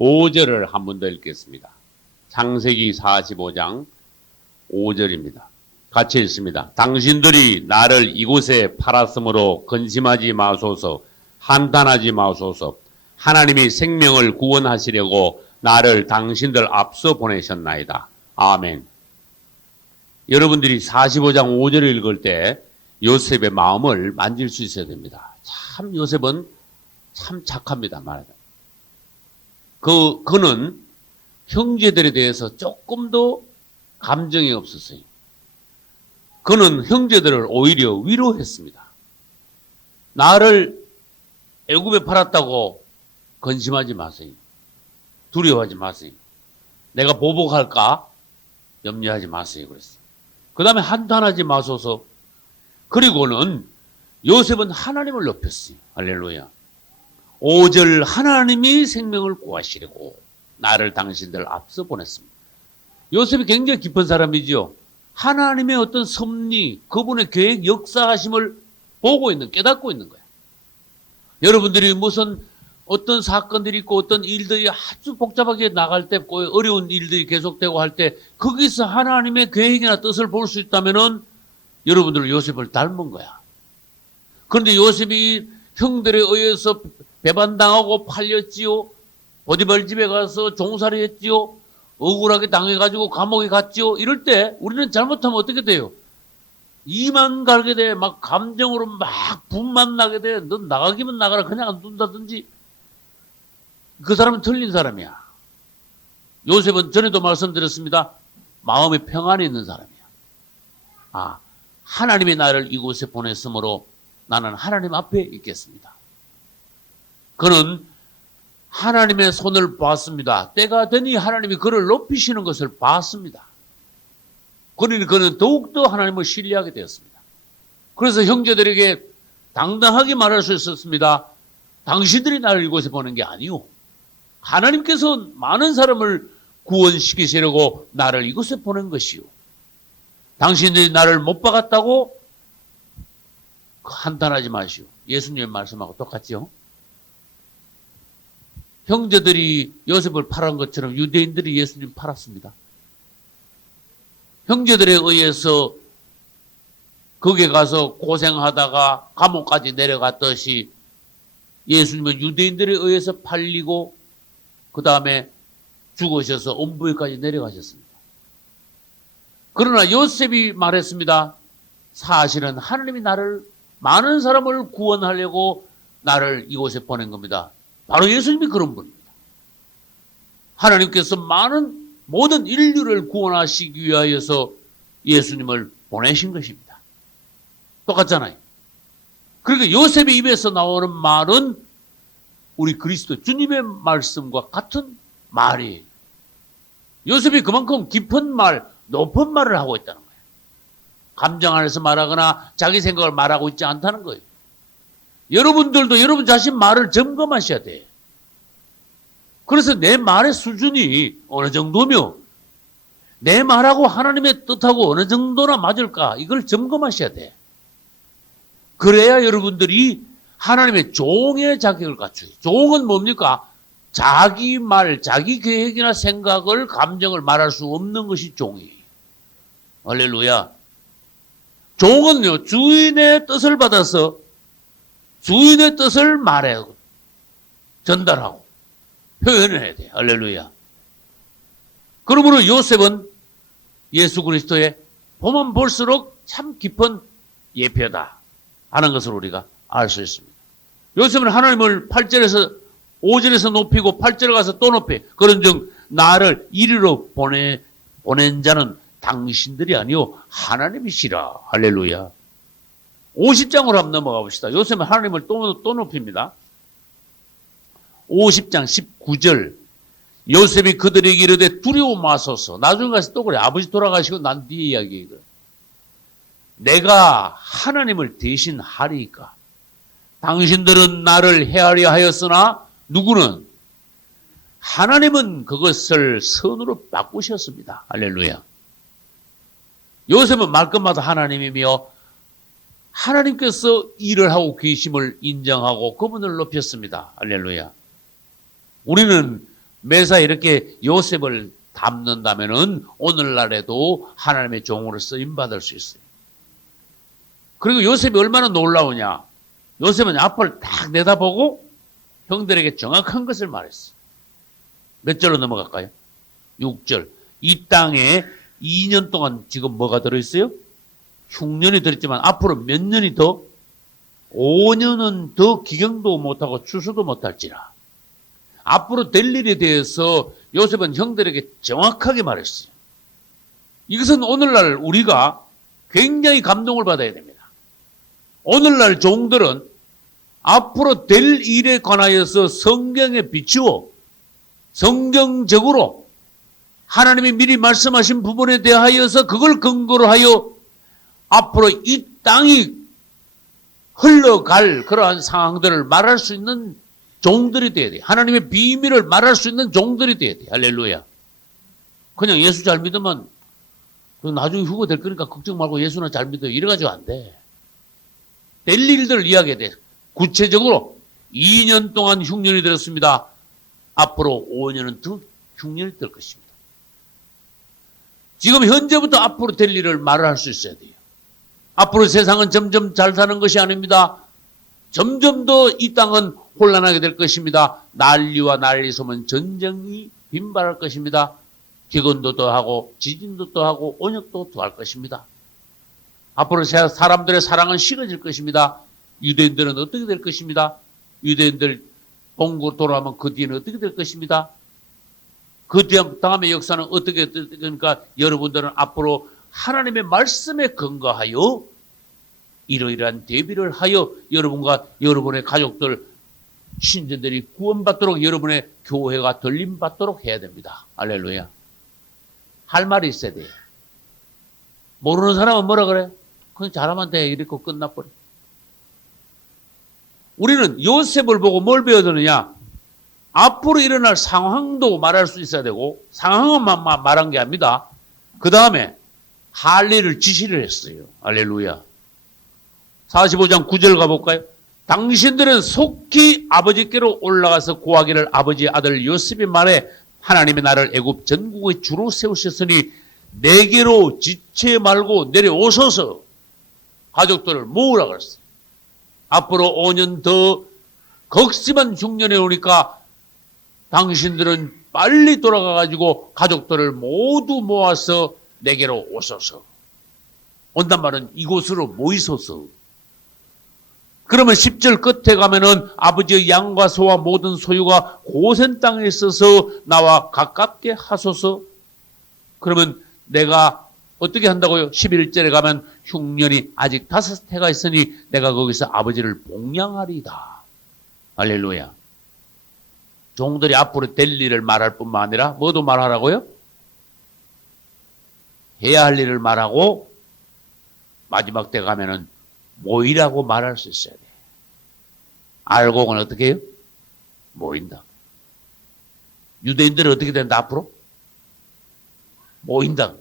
5절을 한 번 더 읽겠습니다. 창세기 45장 5절입니다. 같이 읽습니다. 당신들이 나를 이곳에 팔았으므로 근심하지 마소서, 한탄하지 마소서. 하나님이 생명을 구원하시려고 나를 당신들 앞서 보내셨나이다. 아멘. 여러분들이 45장 5절을 읽을 때 요셉의 마음을 만질 수 있어야 됩니다. 참 요셉은 참 착합니다. 말하자. 그는 형제들에 대해서 조금도 감정이 없었어요. 그는 형제들을 오히려 위로했습니다. 나를 애굽에 팔았다고 근심하지 마세요. 두려워하지 마세요. 내가 보복할까? 염려하지 마세요. 그랬어요. 그 다음에 한탄하지 마소서. 그리고는 요셉은 하나님을 높였어요. 할렐루야. 5절 하나님이 생명을 구하시려고 나를 당신들 앞서 보냈습니다. 요셉이 굉장히 깊은 사람이지요. 하나님의 어떤 섭리, 그분의 계획, 역사하심을 보고 있는, 깨닫고 있는 거예요. 여러분들이 무슨 어떤 사건들이 있고 어떤 일들이 아주 복잡하게 나갈 때, 어려운 일들이 계속되고 할 때 거기서 하나님의 계획이나 뜻을 볼 수 있다면은 여러분들은 요셉을 닮은 거야. 그런데 요셉이 형들에 의해서 배반당하고 팔렸지요. 보디발 집에 가서 종살이 했지요. 억울하게 당해가지고 감옥에 갔지요. 이럴 때 우리는 잘못하면 어떻게 돼요? 이만 갈게 돼. 막 감정으로 막 분만 나게 돼. 넌 나가기만 나가라. 그냥 안 둔다든지. 그 사람은 틀린 사람이야. 요셉은 전에도 말씀드렸습니다. 마음에 평안이 있는 사람이야. 하나님이 나를 이곳에 보냈으므로 나는 하나님 앞에 있겠습니다. 그는 하나님의 손을 봤습니다. 때가 되니 하나님이 그를 높이시는 것을 봤습니다. 그러니 그는 더욱더 하나님을 신뢰하게 되었습니다. 그래서 형제들에게 당당하게 말할 수 있었습니다. 당신들이 나를 이곳에 보낸 게 아니오. 하나님께서 많은 사람을 구원시키시려고 나를 이곳에 보낸 것이오. 당신들이 나를 못 박았다고 한탄하지 마시오. 예수님의 말씀하고 똑같죠? 형제들이 요셉을 팔은 것처럼 유대인들이 예수님을 팔았습니다. 형제들에 의해서 거기에 가서 고생하다가 감옥까지 내려갔듯이 예수님은 유대인들에 의해서 팔리고 그 다음에 죽으셔서 엄부에까지 내려가셨습니다. 그러나 요셉이 말했습니다. 사실은 하나님이 나를 많은 사람을 구원하려고 나를 이곳에 보낸 겁니다. 바로 예수님이 그런 분입니다. 하나님께서 모든 인류를 구원하시기 위하여서 예수님을 보내신 것입니다. 똑같잖아요. 그러니까 요셉의 입에서 나오는 말은 우리 그리스도 주님의 말씀과 같은 말이에요. 요셉이 그만큼 깊은 말, 높은 말을 하고 있다는 거예요. 감정 안에서 말하거나 자기 생각을 말하고 있지 않다는 거예요. 여러분들도 여러분 자신 말을 점검하셔야 돼요. 그래서 내 말의 수준이 어느 정도며 내 말하고 하나님의 뜻하고 어느 정도나 맞을까 이걸 점검하셔야 돼. 그래야 여러분들이 하나님의 종의 자격을 갖추죠. 종은 뭡니까? 자기 말, 자기 계획이나 생각을, 감정을 말할 수 없는 것이 종이에요. 할렐루야. 종은요, 주인의 뜻을 받아서 주인의 뜻을 말하고, 전달하고, 표현해야 돼요. 할렐루야. 그러므로 요셉은 예수 그리스도의 보면 볼수록 참 깊은 예표다 하는 것을 우리가 알 수 있습니다. 요셉은 하나님을 8절에서 5절에서 높이고 8절에 가서 또 높이 그런즉 나를 이리로 보낸 자는 당신들이 아니요 하나님이시라. 할렐루야. 50장으로 한번 넘어가 봅시다. 요셉은 하나님을 또 높입니다. 50장 19절 요셉이 그들에게 이르되 두려워 마소서. 나중에 가서 또 그래. 아버지 돌아가시고 난 뒤에 이야기해. 내가 하나님을 대신하리까. 당신들은 나를 해하려 하였으나 누구는 하나님은 그것을 선으로 바꾸셨습니다. 할렐루야. 요셉은 말끝마다 하나님이며 하나님께서 일을 하고 계심을 인정하고 그분을 높였습니다. 할렐루야. 우리는 매사 이렇게 요셉을 담는다면은 오늘날에도 하나님의 종으로 쓰임 받을 수 있어요. 그리고 요셉이 얼마나 놀라우냐. 요셉은 앞을 딱 내다보고 형들에게 정확한 것을 말했어요. 몇 절로 넘어갈까요? 6절. 이 땅에 2년 동안 지금 뭐가 들어있어요? 흉년이 들었지만 앞으로 몇 년이 더? 5년은 더 기경도 못하고 추수도 못할지라. 앞으로 될 일에 대해서 요셉은 형들에게 정확하게 말했어요. 이것은 오늘날 우리가 굉장히 감동을 받아야 됩니다. 오늘날 종들은 앞으로 될 일에 관하여서 성경에 비추어 성경적으로 하나님이 미리 말씀하신 부분에 대하여서 그걸 근거로 하여 앞으로 이 땅이 흘러갈 그러한 상황들을 말할 수 있는 종들이 돼야 돼. 하나님의 비밀을 말할 수 있는 종들이 돼야 돼. 할렐루야. 그냥 예수 잘 믿으면 나중에 후보 될 거니까 걱정 말고 예수나 잘 믿어. 이래가지고 안 돼. 될 일들을 이야기해야 돼. 구체적으로 2년 동안 흉년이 들었습니다. 앞으로 5년은 더 흉년이 될 것입니다. 지금 현재부터 앞으로 될 일을 말을 할 수 있어야 돼요. 앞으로 세상은 점점 잘 사는 것이 아닙니다. 점점 더 이 땅은 혼란하게 될 것입니다. 난리와 난리 소문 전쟁이 빈발할 것입니다. 기근도 더하고 지진도 더하고 온역도 더할 것입니다. 앞으로 사람들의 사랑은 식어질 것입니다. 유대인들은 어떻게 될 것입니다. 유대인들 본국으로 돌아오면 그 뒤에는 어떻게 될 것입니다. 그 다음에 역사는 어떻게 되니까 여러분들은 앞으로 하나님의 말씀에 근거하여 이러이러한 대비를 하여 여러분과 여러분의 가족들, 신전들이 구원받도록 여러분의 교회가 들림받도록 해야 됩니다. 할렐루야. 할 말이 있어야 돼요. 모르는 사람은 뭐라 그래? 그냥 잘하면 돼. 이렇게 끝나버려. 우리는 요셉을 보고 뭘 배워야 되느냐? 앞으로 일어날 상황도 말할 수 있어야 되고 상황만 말한 게 아닙니다. 그 다음에 할 일을 지시를 했어요. 할렐루야. 45장 9절 가볼까요? 당신들은 속히 아버지께로 올라가서 구하기를 아버지 아들 요셉이 말해 하나님의 나를 애굽 전국의 주로 세우셨으니 내게로 지체 말고 내려오소서. 가족들을 모으라 그랬어요. 앞으로 5년 더 극심한 흉년에 오니까 당신들은 빨리 돌아가가지고 가족들을 모두 모아서 내게로 오소서. 온단 말은 이곳으로 모이소서. 그러면 10절 끝에 가면은 아버지의 양과 소와 모든 소유가 고센 땅에 있어서 나와 가깝게 하소서. 그러면 내가 어떻게 한다고요? 11절에 가면 흉년이 아직 5해가 있으니 내가 거기서 아버지를 복양하리다. 할렐루야. 종들이 앞으로 될 일을 말할 뿐만 아니라 뭐도 말하라고요? 해야 할 일을 말하고 마지막 때 가면은 모이라고 말할 수 있어야 돼. 알고는 어떻게 해요? 모인다. 유대인들은 어떻게 된다 앞으로? 모인다.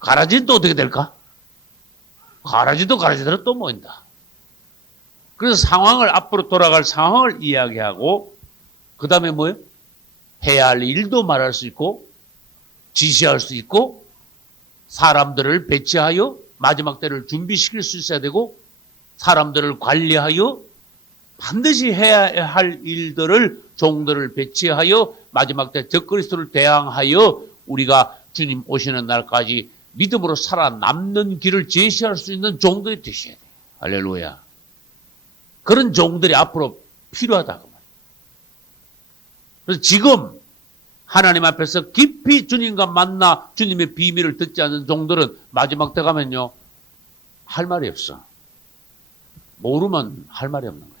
가라지는 또 어떻게 될까? 가라지도 가라지대로 또 모인다. 그래서 상황을 앞으로 돌아갈 상황을 이야기하고 그 다음에 뭐예요? 해야 할 일도 말할 수 있고 지시할 수 있고 사람들을 배치하여 마지막 때를 준비시킬 수 있어야 되고 사람들을 관리하여 반드시 해야 할 일들을 종들을 배치하여 마지막 때 적그리스도를 대항하여 우리가 주님 오시는 날까지 믿음으로 살아남는 길을 제시할 수 있는 종들이 되셔야 돼요. 할렐루야. 그런 종들이 앞으로 필요하다고 말이에요. 그래서 지금 하나님 앞에서 깊이 주님과 만나 주님의 비밀을 듣지 않는 종들은 마지막 때 가면요 할 말이 없어. 모르면 할 말이 없는 거야.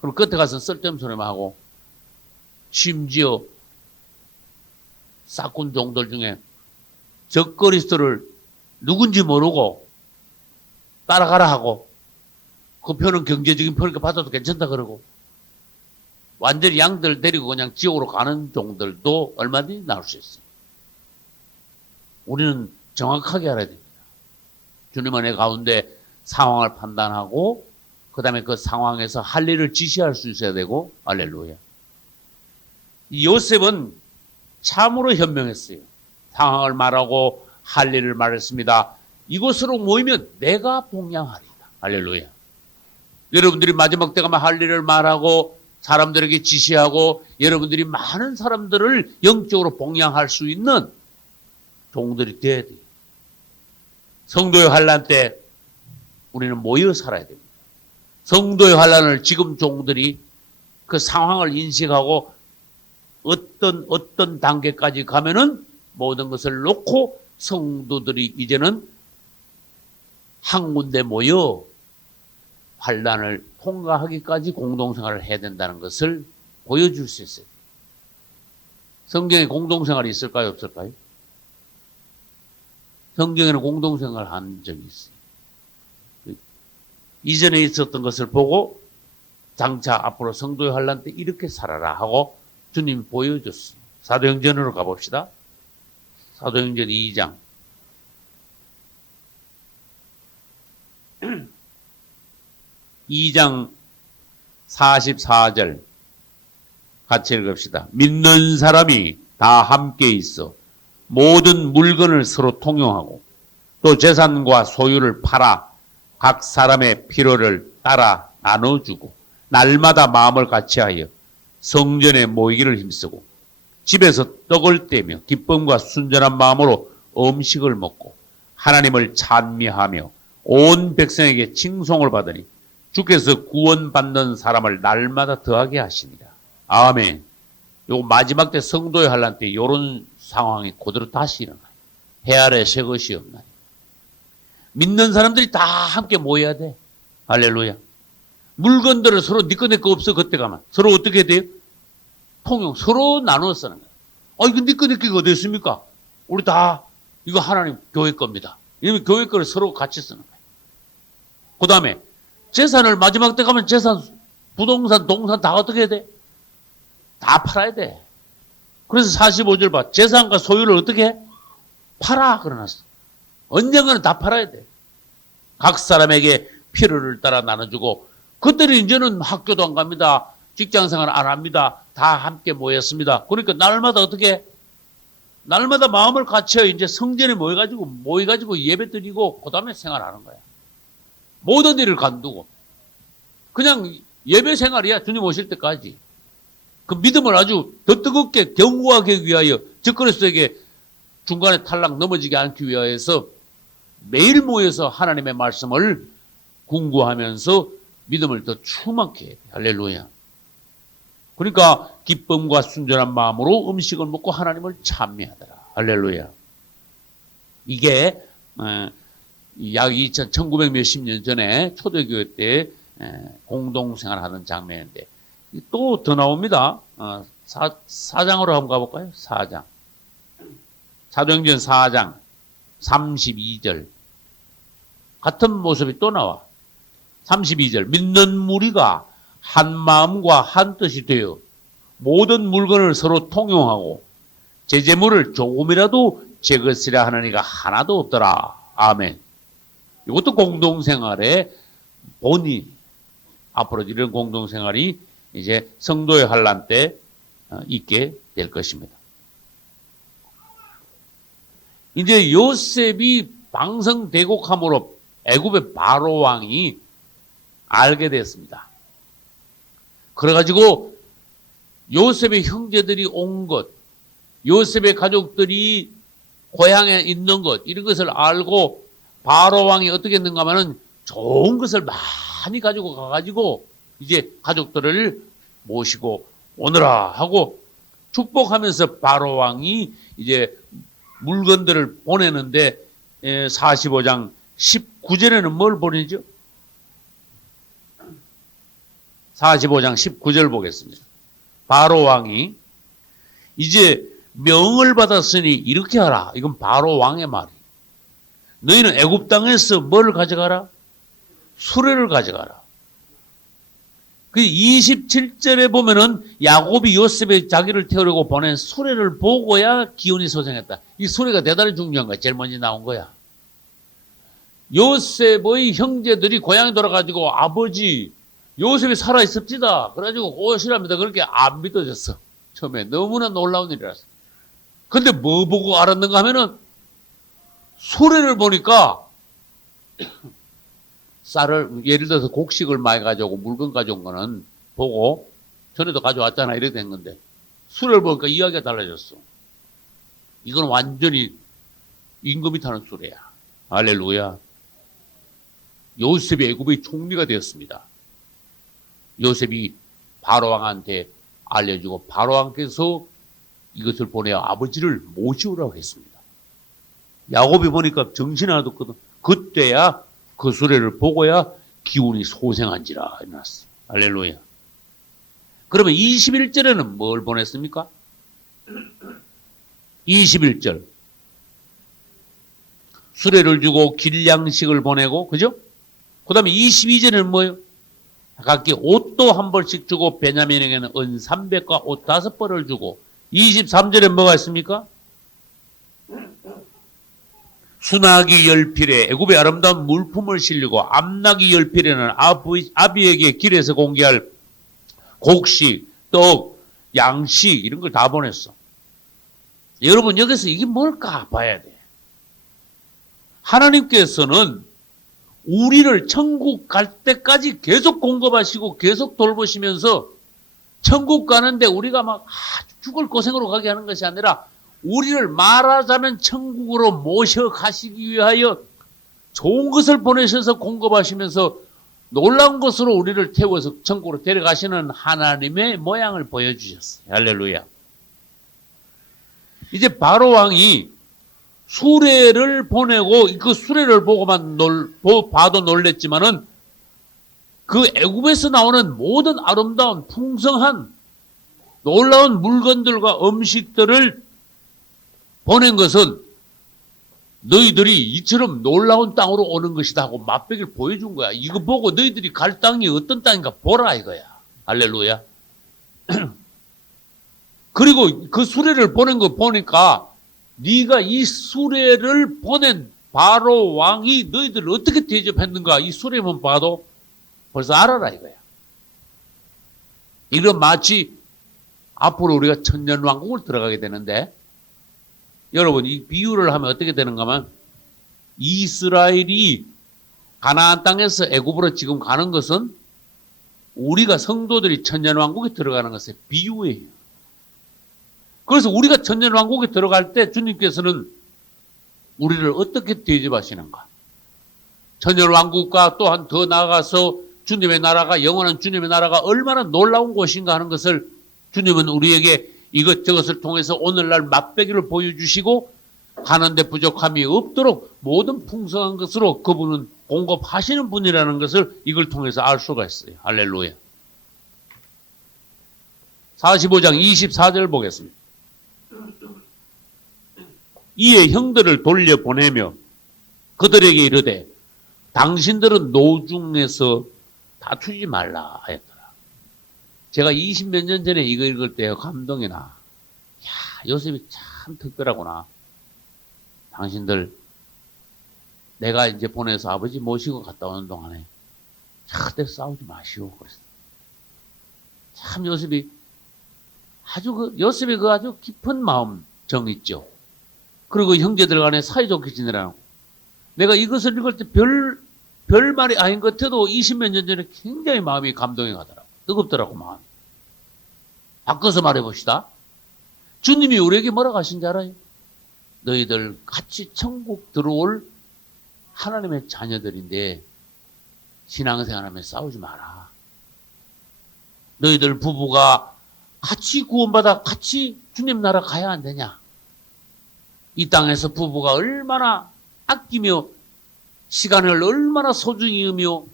그럼 끝에 가서 쓸데없는 소리만 하고 심지어 싹군 종들 중에 적그리스도를 누군지 모르고 따라가라 하고 그 표는 경제적인 표니까 받아도 괜찮다 그러고 완전히 양들 데리고 그냥 지옥으로 가는 종들도 얼마든지 나올 수 있어요. 우리는 정확하게 알아야 됩니다. 주님 안에 가운데 상황을 판단하고 그 다음에 그 상황에서 할 일을 지시할 수 있어야 되고 할렐루야. 이 요셉은 참으로 현명했어요. 상황을 말하고 할 일을 말했습니다. 이곳으로 모이면 내가 봉양하리이다. 할렐루야. 여러분들이 마지막 때 가면 할 일을 말하고 사람들에게 지시하고 여러분들이 많은 사람들을 영적으로 봉양할 수 있는 종들이 돼야 돼요. 성도의 환난 때 우리는 모여 살아야 됩니다. 성도의 환난을 지금 종들이 그 상황을 인식하고 어떤 단계까지 가면은 모든 것을 놓고 성도들이 이제는 한 군데 모여 환난을 통과하기까지 공동생활을 해야 된다는 것을 보여줄 수 있어요. 성경에 공동생활이 있을까요? 없을까요? 성경에는 공동생활을 한 적이 있어요. 이전에 있었던 것을 보고 장차 앞으로 성도의 환난 때 이렇게 살아라 하고 주님이 보여줬어요. 사도행전으로 가봅시다. 사도행전 2장. 2장 44절 같이 읽읍시다. 믿는 사람이 다 함께 있어 모든 물건을 서로 통용하고 또 재산과 소유를 팔아 각 사람의 필요를 따라 나눠주고 날마다 마음을 같이하여 성전에 모이기를 힘쓰고 집에서 떡을 떼며 기쁨과 순전한 마음으로 음식을 먹고 하나님을 찬미하며 온 백성에게 칭송을 받으니 주께서 구원받는 사람을 날마다 더하게 하시니라. 아멘. 요 마지막 때 성도의 환난 때 이런 상황이 그대로 다시 일어나요. 해 아래 새 것이 없나요. 믿는 사람들이 다 함께 모여야 돼. 할렐루야. 물건들을 서로 니꺼 내꺼 없어. 그때 가면 서로 어떻게 돼요? 통용 서로 나눠 쓰는 거예요. 이거 니꺼 내꺼가 어디 있습니까? 우리 다 이거 하나님 교회 겁니다. 이러면 교회 거를 서로 같이 쓰는 거예요. 그 다음에 재산을 마지막 때 가면 재산, 부동산, 동산 다 어떻게 해야 돼? 다 팔아야 돼. 그래서 45절 봐. 재산과 소유를 어떻게 해? 팔아. 그러놨어. 언젠가는 다 팔아야 돼. 각 사람에게 필요를 따라 나눠주고 그들은 이제는 학교도 안 갑니다. 직장생활 안 합니다. 다 함께 모였습니다. 그러니까 날마다 어떻게 해? 날마다 마음을 같이 이제 성전에 모여가지고 예배 드리고 그 다음에 생활하는 거야. 모든 일을 간두고 그냥 예배 생활이야. 주님 오실 때까지. 그 믿음을 아주 더 뜨겁게 견고하게 위하여 적그리스도에게 중간에 탈락 넘어지게 않기 위하여서 매일 모여서 하나님의 말씀을 궁구하면서 믿음을 더 충만케 해야 돼. 할렐루야. 그러니까 기쁨과 순전한 마음으로 음식을 먹고 하나님을 찬미하더라. 할렐루야. 이게 약 1900 몇십 년 전에 초대교회 때 공동생활하는 장면인데 또 더 나옵니다. 4장으로 한번 가볼까요? 4장. 사도행전 4장 32절. 같은 모습이 또 나와. 32절. 믿는 무리가 한 마음과 한 뜻이 되어 모든 물건을 서로 통용하고 제 재물을 조금이라도 제 것이라 하는 이가 하나도 없더라. 아멘. 이것도 공동생활의 본이 앞으로 이런 공동생활이 이제 성도의 환난 때 있게 될 것입니다. 이제 요셉이 방성대곡함으로 애굽의 바로 왕이 알게 됐습니다. 그래가지고 요셉의 형제들이 온 것, 요셉의 가족들이 고향에 있는 것 이런 것을 알고 바로 왕이 어떻게 했는가 하면은 좋은 것을 많이 가지고 가가지고 이제 가족들을 모시고 오너라 하고 축복하면서 바로 왕이 이제 물건들을 보내는데 45장 19절에는 뭘 보내죠? 45장 19절 보겠습니다. 바로 왕이 이제 명을 받았으니 이렇게 하라. 이건 바로 왕의 말이. 너희는 애굽 땅에서 뭘 가져가라? 수레를 가져가라. 그 27절에 보면은 야곱이 요셉의 자기를 태우려고 보낸 수레를 보고야 기온이 소생했다. 이 수레가 대단히 중요한 거야. 제일 먼저 나온 거야. 요셉의 형제들이 고향에 돌아가지고 아버지 요셉이 살아있습니다. 그래가지고 오시랍니다. 그렇게 안 믿어졌어. 처음에 너무나 놀라운 일이라서. 근데 뭐 보고 알았는가 하면은 수레를 보니까 쌀을 예를 들어서 곡식을 많이 가져오고 물건 가져온 거는 보고 전에도 가져왔잖아 이렇게 된 건데 수레를 보니까 이야기가 달라졌어. 이건 완전히 임금이 타는 수레야. 할렐루야. 요셉이 애굽의 총리가 되었습니다. 요셉이 바로왕한테 알려주고 바로왕께서 이것을 보내어 아버지를 모시오라고 했습니다. 야곱이 보니까 정신 하나 없거든. 그때야 그 수레를 보고야 기운이 소생한지라 해놨어. 할렐루야. 그러면 21절에는 뭘 보냈습니까? 21절. 수레를 주고 길양식을 보내고, 그죠? 그 다음에 22절에는 뭐예요? 각기 옷도 한 벌씩 주고, 베냐민에게는 은 300과 옷 5벌을 주고, 23절에 뭐가 있습니까? 수나기 열필에 애굽의 아름다운 물품을 실리고, 암나기 열필에는 아비에게 길에서 공개할 곡식, 떡, 양식, 이런 걸 다 보냈어. 여러분, 여기서 이게 뭘까 봐야 돼. 하나님께서는 우리를 천국 갈 때까지 계속 공급하시고 계속 돌보시면서 천국 가는데 우리가 막 죽을 고생으로 가게 하는 것이 아니라 우리를 말하자면 천국으로 모셔가시기 위하여 좋은 것을 보내셔서 공급하시면서 놀라운 것으로 우리를 태워서 천국으로 데려가시는 하나님의 모양을 보여주셨어요. 할렐루야. 이제 바로왕이 수레를 보내고 그 수레를 보고만 봐도 놀랬지만은 그 애굽에서 나오는 모든 아름다운 풍성한 놀라운 물건들과 음식들을 보낸 것은 너희들이 이처럼 놀라운 땅으로 오는 것이다 하고 맛보기를 보여준 거야. 이거 보고 너희들이 갈 땅이 어떤 땅인가 보라 이거야. 할렐루야. 그리고 그 수레를 보낸 거 보니까 네가 이 수레를 보낸 바로 왕이 너희들을 어떻게 대접했는가 이 수레만 봐도 벌써 알아라 이거야. 이건 마치 앞으로 우리가 천년왕국을 들어가게 되는데 여러분 이 비유를 하면 어떻게 되는가 하면 이스라엘이 가나안 땅에서 애굽으로 지금 가는 것은 우리가 성도들이 천년왕국에 들어가는 것의 비유예요. 그래서 우리가 천년왕국에 들어갈 때 주님께서는 우리를 어떻게 대접하시는가? 천년왕국과 또한 더 나아가서 주님의 나라가 영원한 주님의 나라가 얼마나 놀라운 곳인가 하는 것을 주님은 우리에게 이것저것을 통해서 오늘날 맛보기를 보여주시고 가는데 부족함이 없도록 모든 풍성한 것으로 그분은 공급하시는 분이라는 것을 이걸 통해서 알 수가 있어요. 할렐루야. 45장 24절 보겠습니다. 이에 형들을 돌려보내며 그들에게 이르되 당신들은 노중에서 다투지 말라 하였더라. 제가 20몇 년 전에 이거 읽을 때 감동이 나. 야, 요셉이 참 특별하구나. 당신들 내가 이제 보내서 아버지 모시고 갔다 오는 동안에 절대 싸우지 마시오. 그랬어. 참 요셉이 요셉의 그 아주 깊은 마음 정 있죠. 그리고 형제들 간에 사이좋게 지내라고. 내가 이것을 읽을 때 별 말이 아닌 것 같아도 20몇 년 전에 굉장히 마음이 감동이 가더라고. 뜨겁더라고, 마음이. 바꿔서 말해봅시다. 주님이 우리에게 뭐라고 하신지 알아요? 너희들 같이 천국 들어올 하나님의 자녀들인데 신앙생활하며 싸우지 마라. 너희들 부부가 같이 구원받아 같이 주님 나라 가야 안 되냐? 이 땅에서 부부가 얼마나 아끼며 시간을 얼마나 소중히 여기며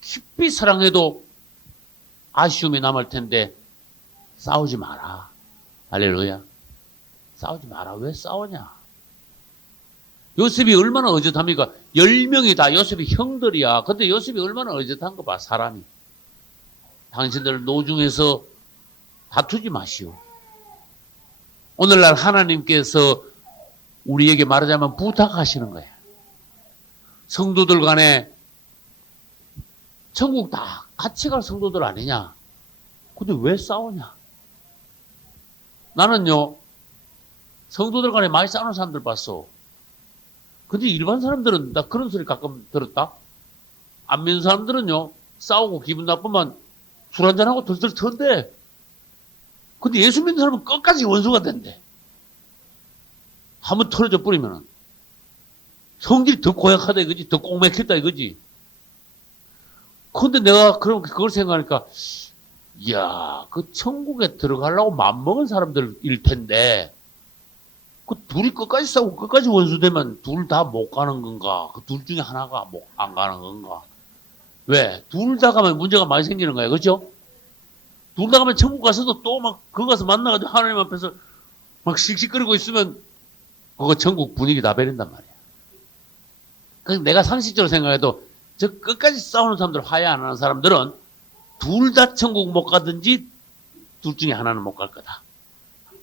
깊이 사랑해도 아쉬움이 남을 텐데 싸우지 마라. 할렐루야. 싸우지 마라. 왜 싸우냐? 요셉이 얼마나 어젓합니까? 10명이 다 요셉이 형들이야. 근데 요셉이 얼마나 어젓한 거 봐, 사람이. 당신들 노중에서 다투지 마시오. 오늘날 하나님께서 우리에게 말하자면 부탁하시는 거야. 성도들 간에 천국 다 같이 갈 성도들 아니냐? 근데 왜 싸우냐? 나는요, 성도들 간에 많이 싸우는 사람들 봤어. 근데 일반 사람들은 나 그런 소리 가끔 들었다. 안 믿는 사람들은요, 싸우고 기분 나쁘면 술 한잔하고 들들 턴대. 근데 예수 믿는 사람은 끝까지 원수가 된대. 한번 털어져 버리면은. 성질이 더 고약하다 이거지. 더 꽁맥혔다 이거지. 근데 내가 그걸 생각하니까, 이야, 그 천국에 들어가려고 맘먹은 사람들일 텐데, 그 둘이 끝까지 싸우고 끝까지 원수되면 둘 다 못 가는 건가? 그 둘 중에 하나가 안 가는 건가? 왜? 둘 다 가면 문제가 많이 생기는 거야. 그렇죠? 둘 다 가면 천국 가서도 또 막 거기 가서 만나가지고 하나님 앞에서 막 씩씩거리고 있으면 그거 천국 분위기 다 베린단 말이야. 그래서 내가 상식적으로 생각해도 저 끝까지 싸우는 사람들, 화해 안 하는 사람들은 둘 다 천국 못 가든지 둘 중에 하나는 못 갈 거다.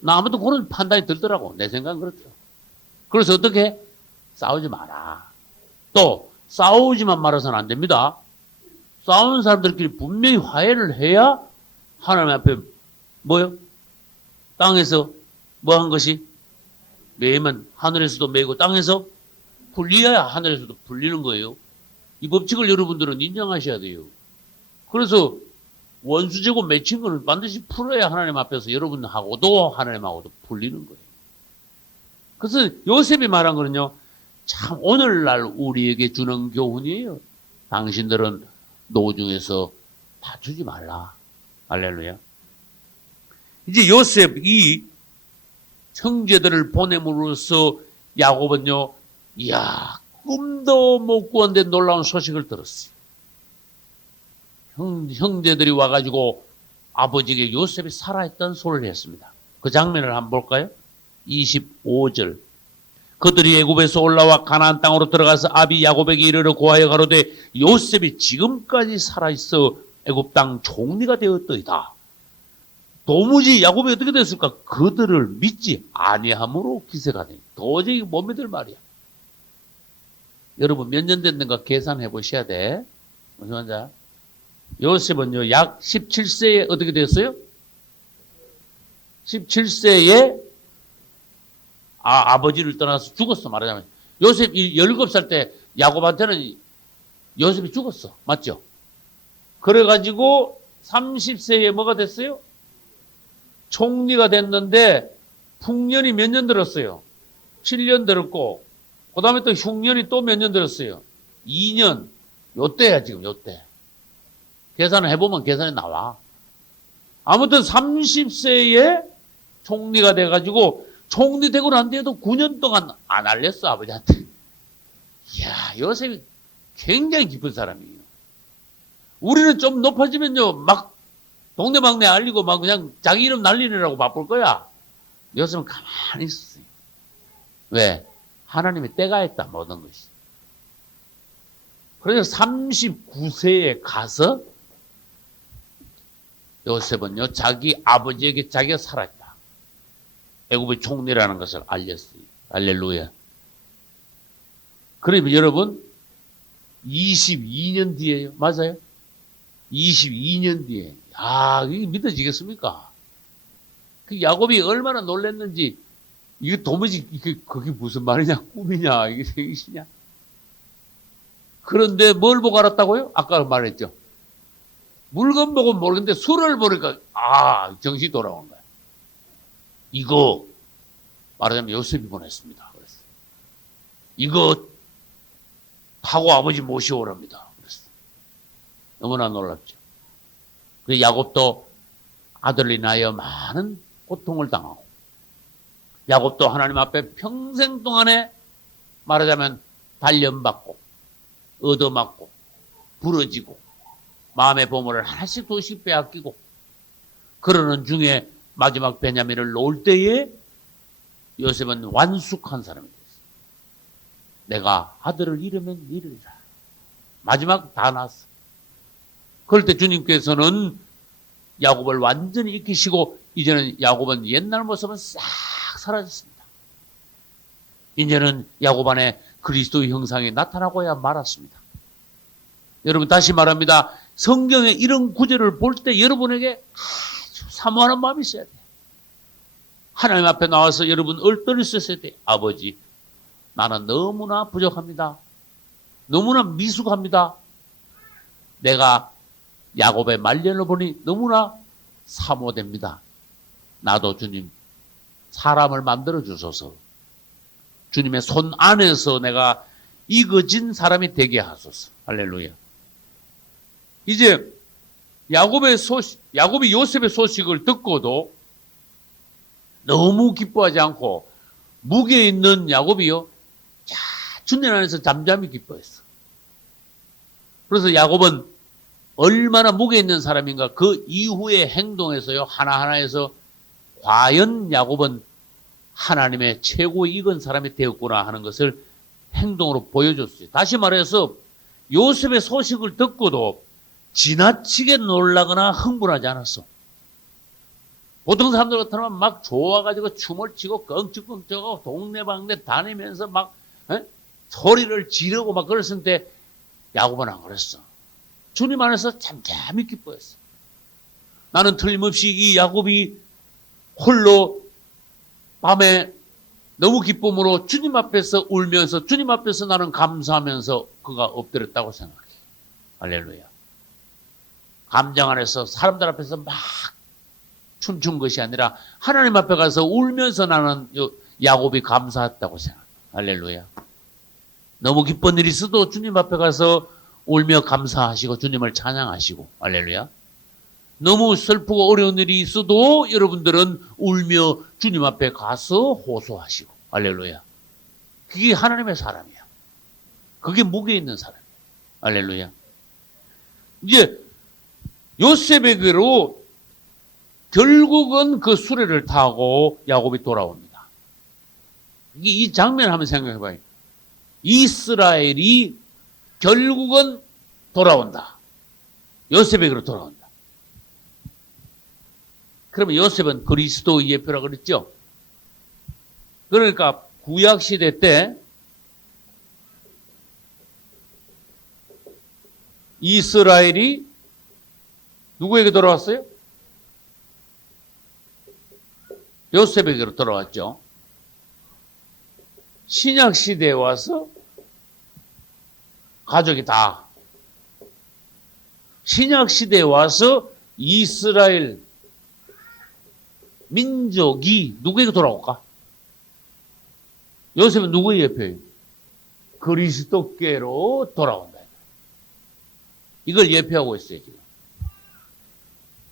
나 아무튼 그런 판단이 들더라고. 내 생각은 그렇죠. 그래서 어떻게? 싸우지 마라. 또 싸우지만 말아서는 안 됩니다. 싸우는 사람들끼리 분명히 화해를 해야 하나님 앞에 뭐요? 땅에서 뭐 한 것이 매면 하늘에서도 매고 땅에서 풀려야 하늘에서도 풀리는 거예요. 이 법칙을 여러분들은 인정하셔야 돼요. 그래서 원수제고 맺힌 거는 반드시 풀어야 하나님 앞에서 여러분하고도 하나님하고도 풀리는 거예요. 그래서 요셉이 말한 거는요, 참 오늘날 우리에게 주는 교훈이에요. 당신들은 노중에서 다투지 말라. 할렐루야. 이제 요셉이 형제들을 보냄으로써 야곱은요, 이야, 꿈도 못 꾸었는데 놀라운 소식을 들었어요. 형제들이 와가지고 아버지에게 요셉이 살아있다는 소리를 했습니다. 그 장면을 한번 볼까요? 25절. 그들이 애굽에서 올라와 가나안 땅으로 들어가서 아비 야곱에게 이르러 고하여 가로되 요셉이 지금까지 살아있어 애굽 땅 총리가 되었더이다. 도무지 야곱이 어떻게 됐을까? 그들을 믿지 아니함으로 기세가 되니 도저히 못 믿을 말이야. 여러분 몇 년 됐는가 계산해 보셔야 돼. 무슨 말인지? 요셉은요 약 17세에 어떻게 됐어요? 17세에 아버지를 떠나서 죽었어. 말하자면 요셉이 17살 때 야곱한테는 요셉이 죽었어. 맞죠? 그래가지고 30세에 뭐가 됐어요? 총리가 됐는데 풍년이 몇 년 들었어요? 7년 들었고 그 다음에 또 흉년이 또 몇 년 들었어요? 2년. 요때야 지금 요때. 계산을 해보면 계산이 나와. 아무튼 30세에 총리가 돼가지고 총리 되고 난 뒤에도 9년 동안 안 알렸어 아버지한테. 이야 요셉이 굉장히 깊은 사람이에요. 우리는 좀 높아지면요 막 동네방네 알리고 막 그냥 자기 이름 날리느라고 바쁠 거야. 요셉은 가만히 있었어요. 왜? 하나님이 때가 있다 모든 것이. 그래서 39세에 가서 요셉은요 자기 아버지에게 자기가 살았다. 애굽의 총리라는 것을 알렸어요. 할렐루야. 그러면 여러분 22년 뒤에요. 맞아요? 22년 뒤에. 이게 믿어지겠습니까? 그 야곱이 얼마나 놀랐는지 이게 도무지 그게 무슨 말이냐 꿈이냐 이게 생기시냐. 그런데 뭘 보고 알았다고요? 아까 말했죠. 물건 보고 모르겠는데 술을 보니까 정신이 돌아온 거야. 이거 말하자면 요셉이 보냈습니다. 그랬어요. 이거 타고 아버지 모시오랍니다. 그랬어요. 너무나 놀랍죠. 그래서 야곱도 아들로 인하여 많은 고통을 당하고 야곱도 하나님 앞에 평생 동안에 말하자면 단련받고 얻어맞고 부러지고 마음의 보물을 하나씩 도씩 빼앗기고 그러는 중에 마지막 베냐민을 놓을 때에 요셉은 완숙한 사람이 됐어요. 내가 아들을 잃으면 잃으리라. 마지막 다 낳았어. 그럴 때 주님께서는 야곱을 완전히 익히시고 이제는 야곱은 옛날 모습은 싹 사라졌습니다. 이제는 야곱 안에 그리스도의 형상이 나타나고야 말았습니다. 여러분 다시 말합니다. 성경에 이런 구절을 볼 때 여러분에게 아주 사모하는 마음이 있어야 돼요. 하나님 앞에 나와서 여러분 얼떨었을 때 아버지 나는 너무나 부족합니다. 너무나 미숙합니다. 내가 야곱의 말년을 보니 너무나 사모됩니다. 나도 주님 사람을 만들어 주소서. 주님의 손 안에서 내가 익어진 사람이 되게 하소서. 할렐루야. 이제 야곱이 요셉의 소식을 듣고도 너무 기뻐하지 않고 묵에 있는 야곱이요. 주님 안에서 잠잠히 기뻐했어. 그래서 야곱은 얼마나 묵에 있는 사람인가 그 이후의 행동에서요. 하나하나에서 과연 야곱은 하나님의 최고 익은 사람이 되었구나 하는 것을 행동으로 보여줬어요. 다시 말해서 요셉의 소식을 듣고도 지나치게 놀라거나 흥분하지 않았어. 보통 사람들 같으면 막 좋아가지고 춤을 추고 껑충껑충하고 동네방네 다니면서 막 소리를 지르고 막 그랬을 때 야곱은 안 그랬어. 주님 안에서 잠잠히 기뻐했어. 나는 틀림없이 이 야곱이 홀로 밤에 너무 기쁨으로 주님 앞에서 울면서 주님 앞에서 나는 감사하면서 그가 엎드렸다고 생각해. 할렐루야. 감정 안에서 사람들 앞에서 막 춤춘 것이 아니라 하나님 앞에 가서 울면서 나는 야곱이 감사했다고 생각해. 할렐루야. 너무 기쁜 일이 있어도 주님 앞에 가서 울며 감사하시고 주님을 찬양하시고. 할렐루야. 너무 슬프고 어려운 일이 있어도 여러분들은 울며 주님 앞에 가서 호소하시고. 할렐루야. 그게 하나님의 사람이야. 그게 묵에 있는 사람이야. 할렐루야. 이제 요셉에게로 결국은 그 수레를 타고 야곱이 돌아옵니다. 이 장면 한번 생각해 봐요. 이스라엘이 결국은 돌아온다. 요셉에게로 돌아온다. 그러면 요셉은 그리스도의 예표라고 그랬죠. 그러니까 구약시대 때 이스라엘이 누구에게 돌아왔어요? 요셉에게로 돌아왔죠. 신약시대에 와서 가족이 다 신약시대에 와서 이스라엘 민족이 누구에게 돌아올까? 요셉은 누구의 예표예요? 그리스도께로 돌아온다. 이걸 예표하고 있어요, 지금.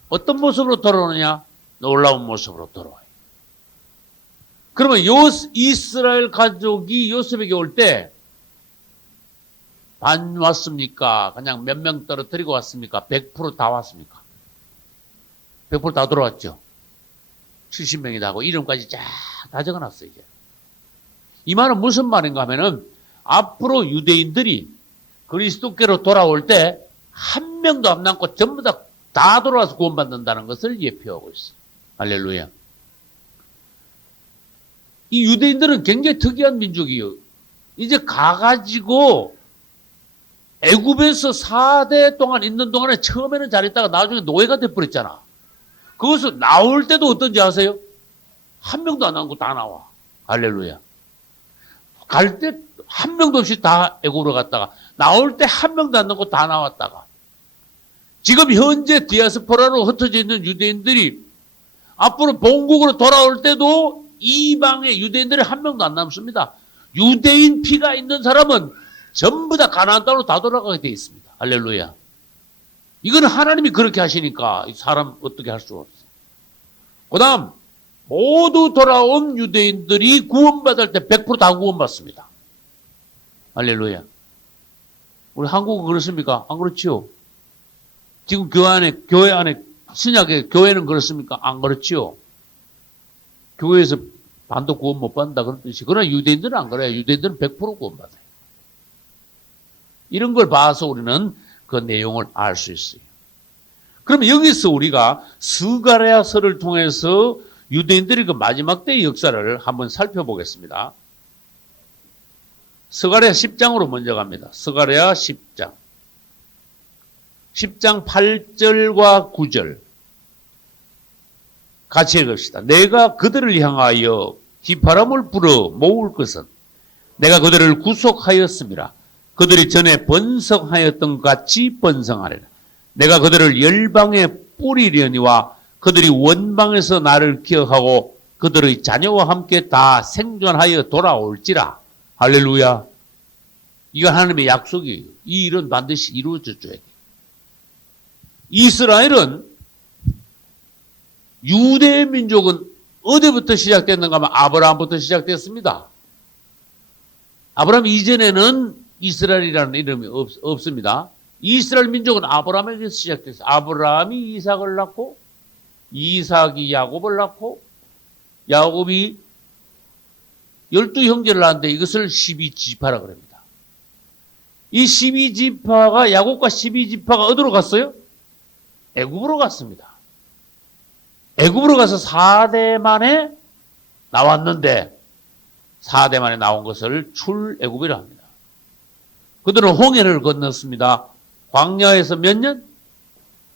어떤 모습으로 돌아오느냐? 놀라운 모습으로 돌아와요. 그러면 이스라엘 가족이 요셉에게 올 때 반 왔습니까? 그냥 몇 명 떨어뜨리고 왔습니까? 100% 왔습니까? 100% 돌아왔죠. 70명이 다 하고 이름까지 쫙 다 적어놨어요. 이제. 이 말은 무슨 말인가 하면은 앞으로 유대인들이 그리스도께로 돌아올 때 한 명도 안 남고 전부 다 돌아와서 구원받는다는 것을 예표하고 있어요. 할렐루야. 이 유대인들은 굉장히 특이한 민족이에요. 이제 가가지고 애굽에서 4대 동안 있는 동안에 처음에는 잘했다가 나중에 노예가 돼버렸잖아. 그것을 나올 때도 어떤지 아세요? 한 명도 안 남고 다 나와. 할렐루야. 갈 때 한 명도 없이 다 애굽으로 갔다가 나올 때 한 명도 안 남고 다 나왔다가 지금 현재 디아스포라로 흩어져 있는 유대인들이 앞으로 본국으로 돌아올 때도 이방의 유대인들이 한 명도 안 남습니다. 유대인 피가 있는 사람은 전부 다 가나안 땅으로 다 돌아가게 되어 있습니다. 할렐루야. 이건 하나님이 그렇게 하시니까 사람 어떻게 할 수가 없어요. 그 다음 모두 돌아온 유대인들이 구원받을 때 100%다 구원받습니다. 할렐루야. 우리 한국은 그렇습니까? 안 그렇지요? 지금 교회 안에 신약의 교회는 그렇습니까? 안 그렇지요? 교회에서 반도 구원 못 받는다 그런 뜻이. 그러나 유대인들은 안 그래요. 유대인들은 100% 구원받아요. 이런 걸 봐서 우리는 그 내용을 알 수 있어요. 그러면 여기서 우리가 스가랴서를 통해서 유대인들이 그 마지막 때의 역사를 한번 살펴보겠습니다. 스가랴 10장으로 먼저 갑니다. 스가랴 10장. 10장 8절과 9절. 같이 읽읍시다. 내가 그들을 향하여 휘파람을 불어 모을 것은 내가 그들을 구속하였음이라. 그들이 전에 번성하였던 것 같이 번성하리라. 내가 그들을 열방에 뿌리려니와 그들이 원방에서 나를 기억하고 그들의 자녀와 함께 다 생존하여 돌아올지라. 할렐루야. 이건 하나님의 약속이에요. 이 일은 반드시 이루어져줘야 돼요. 이스라엘은 유대 민족은 어디부터 시작됐는가 하면 아브라함부터 시작됐습니다. 아브라함 이전에는 이스라엘이라는 이름이 없습니다. 이스라엘 민족은 아브라함에게서 시작됐어요. 아브라함이 이삭을 낳고 이삭이 야곱을 낳고 야곱이 12형제를 낳았는데 이것을 12지파라고 합니다. 이 12지파가 야곱과 12지파가 어디로 갔어요? 애굽으로 갔습니다. 애굽으로 가서 4대 만에 나왔는데 4대 만에 나온 것을 출애굽이라 합니다. 그들은 홍해를 건넜습니다. 광야에서 몇 년?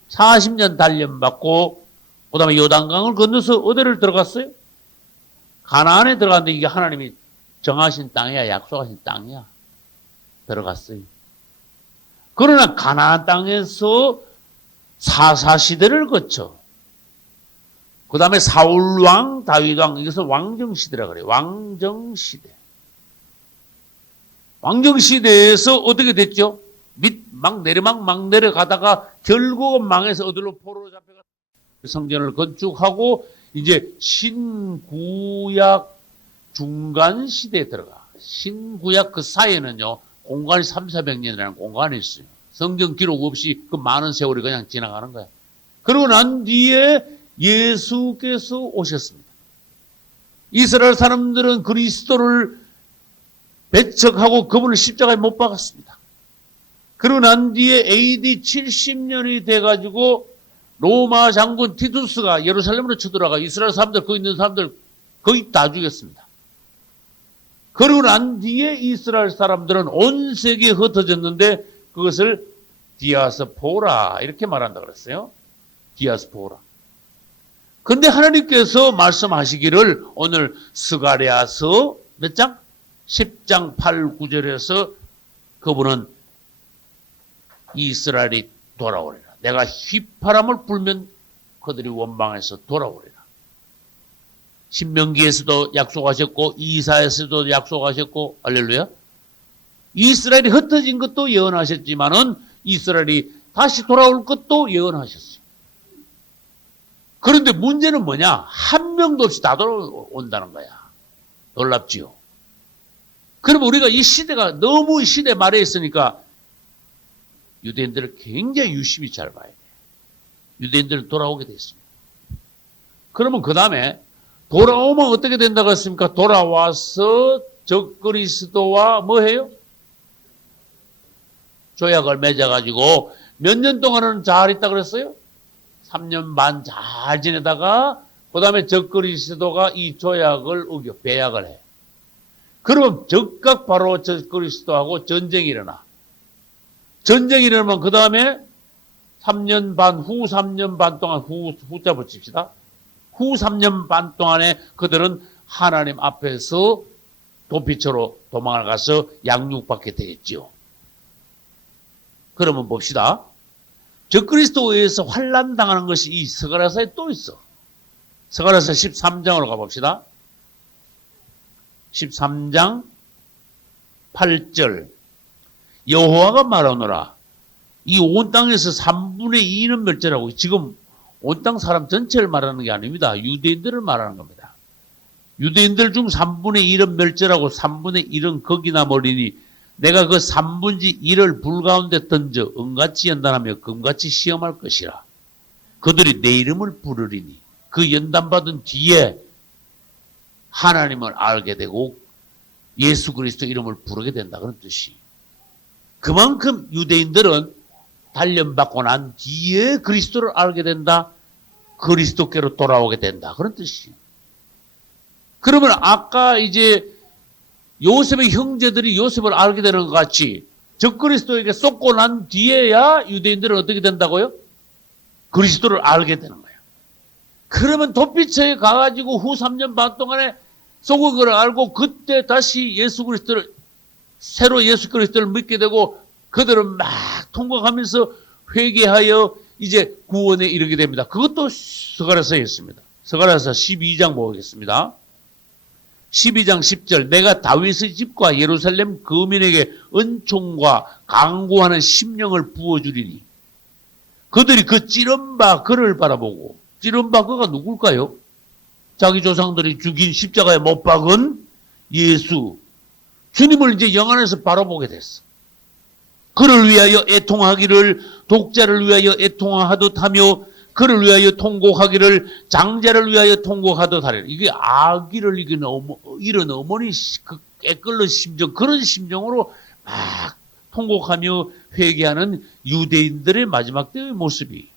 40년 단련받고 그 다음에 요단강을 건너서 어디를 들어갔어요? 가나안에 들어갔는데 이게 하나님이 정하신 땅이야, 약속하신 땅이야. 들어갔어요. 그러나 가나안 땅에서 사사시대를 거쳐 그 다음에 사울왕, 다윗왕, 이것을 왕정시대라 그래요. 왕정시대. 왕정시대에서 어떻게 됐죠? 막 내려가다가 결국은 망해서 어디로 포로로 잡혀가 성전을 건축하고 이제 신구약 중간시대에 들어가. 신구약 그 사이에는요, 공간이 300~400년이라는 공간이 있어요. 성경 기록 없이 그 많은 세월이 그냥 지나가는 거야. 그러고 난 뒤에 예수께서 오셨습니다. 이스라엘 사람들은 그리스도를 배척하고 그분을 십자가에 못 박았습니다. 그러고 난 뒤에 AD 70년이 돼가지고 로마 장군 티투스가 예루살렘으로 쳐들어가 이스라엘 사람들, 거기 있는 사람들 거의 다 죽였습니다. 그러고 난 뒤에 이스라엘 사람들은 온 세계에 흩어졌는데 그것을 디아스포라 이렇게 말한다 그랬어요. 디아스포라. 근데 하나님께서 말씀하시기를 오늘 스가랴서 몇 장? 10장 8, 9절에서 그분은 이스라엘이 돌아오리라. 내가 휘파람을 불면 그들이 원방에서 돌아오리라. 신명기에서도 약속하셨고 이사야에서도 약속하셨고 할렐루야. 이스라엘이 흩어진 것도 예언하셨지만은 이스라엘이 다시 돌아올 것도 예언하셨어요. 그런데 문제는 뭐냐? 한 명도 없이 다 돌아온다는 거야. 놀랍지요. 그럼 우리가 이 시대가 너무 시대 말에 있으니까 유대인들을 굉장히 유심히 잘 봐야 돼. 유대인들은 돌아오게 됐습니다. 그러면 그 다음에 돌아오면 어떻게 된다고 했습니까? 돌아와서 적그리스도와 뭐 해요? 조약을 맺어가지고 몇 년 동안은 잘 있다 그랬어요? 3년 반 잘 지내다가 그 다음에 적그리스도가 이 조약을 어겨 배약을 해. 그러면 즉각 바로 적그리스도하고 전쟁이 일어나. 전쟁이 일어나면 그 다음에 3년 반, 후 3년 반 동안 후자 붙입시다. 후 3년 반 동안에 그들은 하나님 앞에서 도피처로 도망을 가서 양육받게 되겠지요. 그러면 봅시다. 적그리스도에 의해서 환난당하는 것이 이 스가랴서에 또 있어. 스가랴서 13장으로 가봅시다. 13장 8절 여호와가 말하노라 이 온 땅에서 3분의 2는 멸절하고 지금 온 땅 사람 전체를 말하는 게 아닙니다. 유대인들을 말하는 겁니다. 유대인들 중 3분의 1은 멸절하고 3분의 1은 거기나 멀리니 내가 그 3분의 1을 불 가운데 던져 은같이 연단하며 금같이 시험할 것이라. 그들이 내 이름을 부르리니 그 연단받은 뒤에 하나님을 알게 되고 예수 그리스도 이름을 부르게 된다 그런 뜻이. 그만큼 유대인들은 단련받고 난 뒤에 그리스도를 알게 된다. 그리스도께로 돌아오게 된다 그런 뜻이. 그러면 아까 이제 요셉의 형제들이 요셉을 알게 되는 것 같이 적그리스도에게 쏟고 난 뒤에야 유대인들은 어떻게 된다고요? 그리스도를 알게 되는 거예요. 그러면 도피처에 가가지고 후 3년 반 동안에 속은 걸 알고 그때 다시 예수 그리스도를 새로 예수 그리스도를 믿게 되고 그들은 막 통곡하면서 회개하여 이제 구원에 이르게 됩니다. 그것도 스가랴서에 있습니다. 스가랴서 12장 보겠습니다. 12장 10절 내가 다윗의 집과 예루살렘 거민에게 은총과 강구하는 심령을 부어주리니 그들이 그 찌른 바 그를 바라보고 찌른 바 그가 누굴까요? 자기 조상들이 죽인 십자가에 못 박은 예수 주님을 이제 영안에서 바라보게 됐어. 그를 위하여 애통하기를 독자를 위하여 애통하듯 하며 그를 위하여 통곡하기를 장자를 위하여 통곡하듯 하리라. 이게 아기를 잃은 어머니 그 애끓는 심정 그런 심정으로 막 통곡하며 회개하는 유대인들의 마지막 때의 모습이.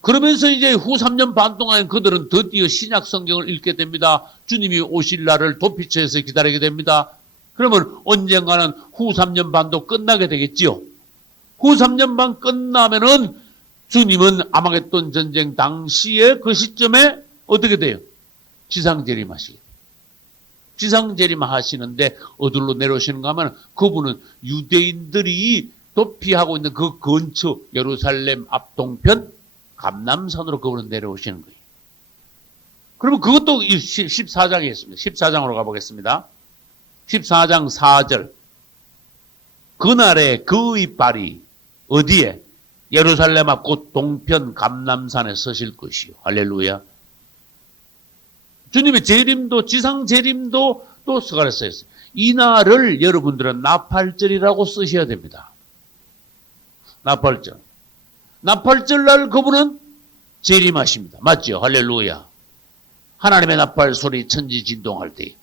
그러면서 이제 후 3년 반 동안 그들은 드디어 신약 성경을 읽게 됩니다. 주님이 오실 날을 도피처에서 기다리게 됩니다. 그러면 언젠가는 후 3년 반도 끝나게 되겠지요. 후 3년 반 끝나면은 주님은 아마겟돈 전쟁 당시에 그 시점에 어떻게 돼요? 지상재림하시게 돼요. 지상재림하시는데 어디로 내려오시는가 하면 그분은 유대인들이 도피하고 있는 그 근처 예루살렘 앞동편 감람산으로 그분은 내려오시는 거예요. 그러면 그것도 14장에 있습니다. 14장으로 가보겠습니다. 14장 4절 그날에 그의 발이 어디에? 예루살렘 앞 곧 동편 감람산에 서실 것이요. 할렐루야. 주님의 재림도 지상 재림도 또 스가랴서에 있어요. 이날을 여러분들은 나팔절이라고 쓰셔야 됩니다. 나팔절. 나팔절 날 그분은 재림하십니다. 맞죠? 할렐루야. 하나님의 나팔 소리 천지 진동할 때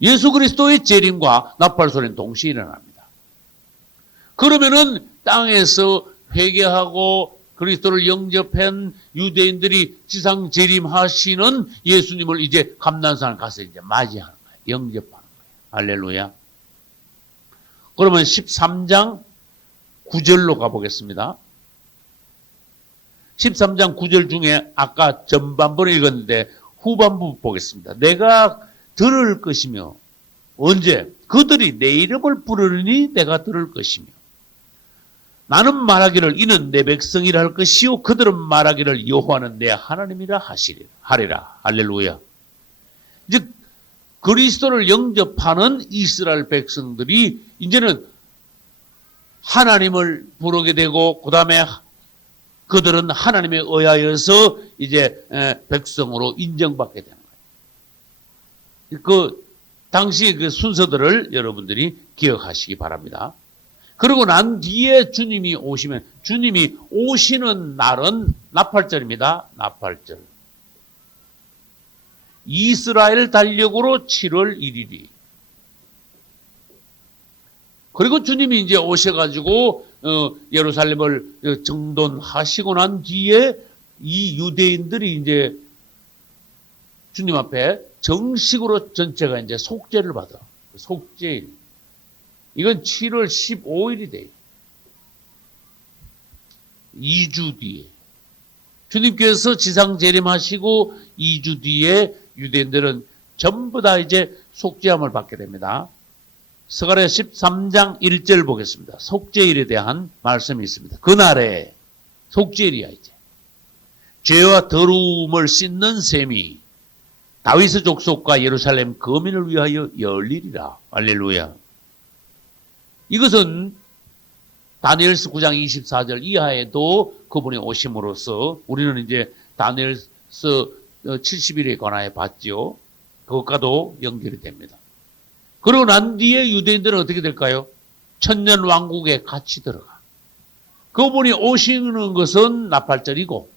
예수 그리스도의 재림과 나팔 소리는 동시에 일어납니다. 그러면은 땅에서 회개하고 그리스도를 영접한 유대인들이 지상 재림하시는 예수님을 이제 감난산을 가서 이제 맞이하는 거예요. 영접하는 거예요. 할렐루야. 그러면 13장 9절로 가보겠습니다. 13장 9절 중에 아까 전반부를 읽었는데 후반부 보겠습니다. 내가 들을 것이며 언제? 그들이 내 이름을 부르니 내가 들을 것이며 나는 말하기를 이는 내 백성이라 할 것이요 그들은 말하기를 여호와는 내 하나님이라 하리라. 할렐루야. 이제 그리스도를 영접하는 이스라엘 백성들이 이제는 하나님을 부르게 되고 그다음에 그들은 하나님에 의하여서 이제 백성으로 인정받게 되는 거예요. 그 당시 그 순서들을 여러분들이 기억하시기 바랍니다. 그리고 난 뒤에 주님이 오시면 주님이 오시는 날은 나팔절입니다. 나팔절. 이스라엘 달력으로 7월 1일이. 그리고 주님이 이제 오셔가지고 예루살렘을 정돈하시고 난 뒤에 이 유대인들이 이제 주님 앞에 정식으로 전체가 이제 속죄를 받아. 속죄일. 이건 7월 15일이 돼요. 2주 뒤에. 주님께서 지상 재림하시고 2주 뒤에 유대인들은 전부 다 이제 속죄함을 받게 됩니다. 스가랴 13장 1절 보겠습니다. 속죄일에 대한 말씀이 있습니다. 그날에 속죄일이야 이제. 죄와 더러움을 씻는 셈이 다윗의 족속과 예루살렘 거민을 위하여 열리리라. 할렐루야. 이것은 다니엘서 9장 24절 이하에도 그분이 오심으로써 우리는 이제 다니엘서 70일에 관하여 봤죠. 그것과도 연결이 됩니다. 그러고 난 뒤에 유대인들은 어떻게 될까요? 천년 왕국에 같이 들어가. 그분이 오시는 것은 나팔절이고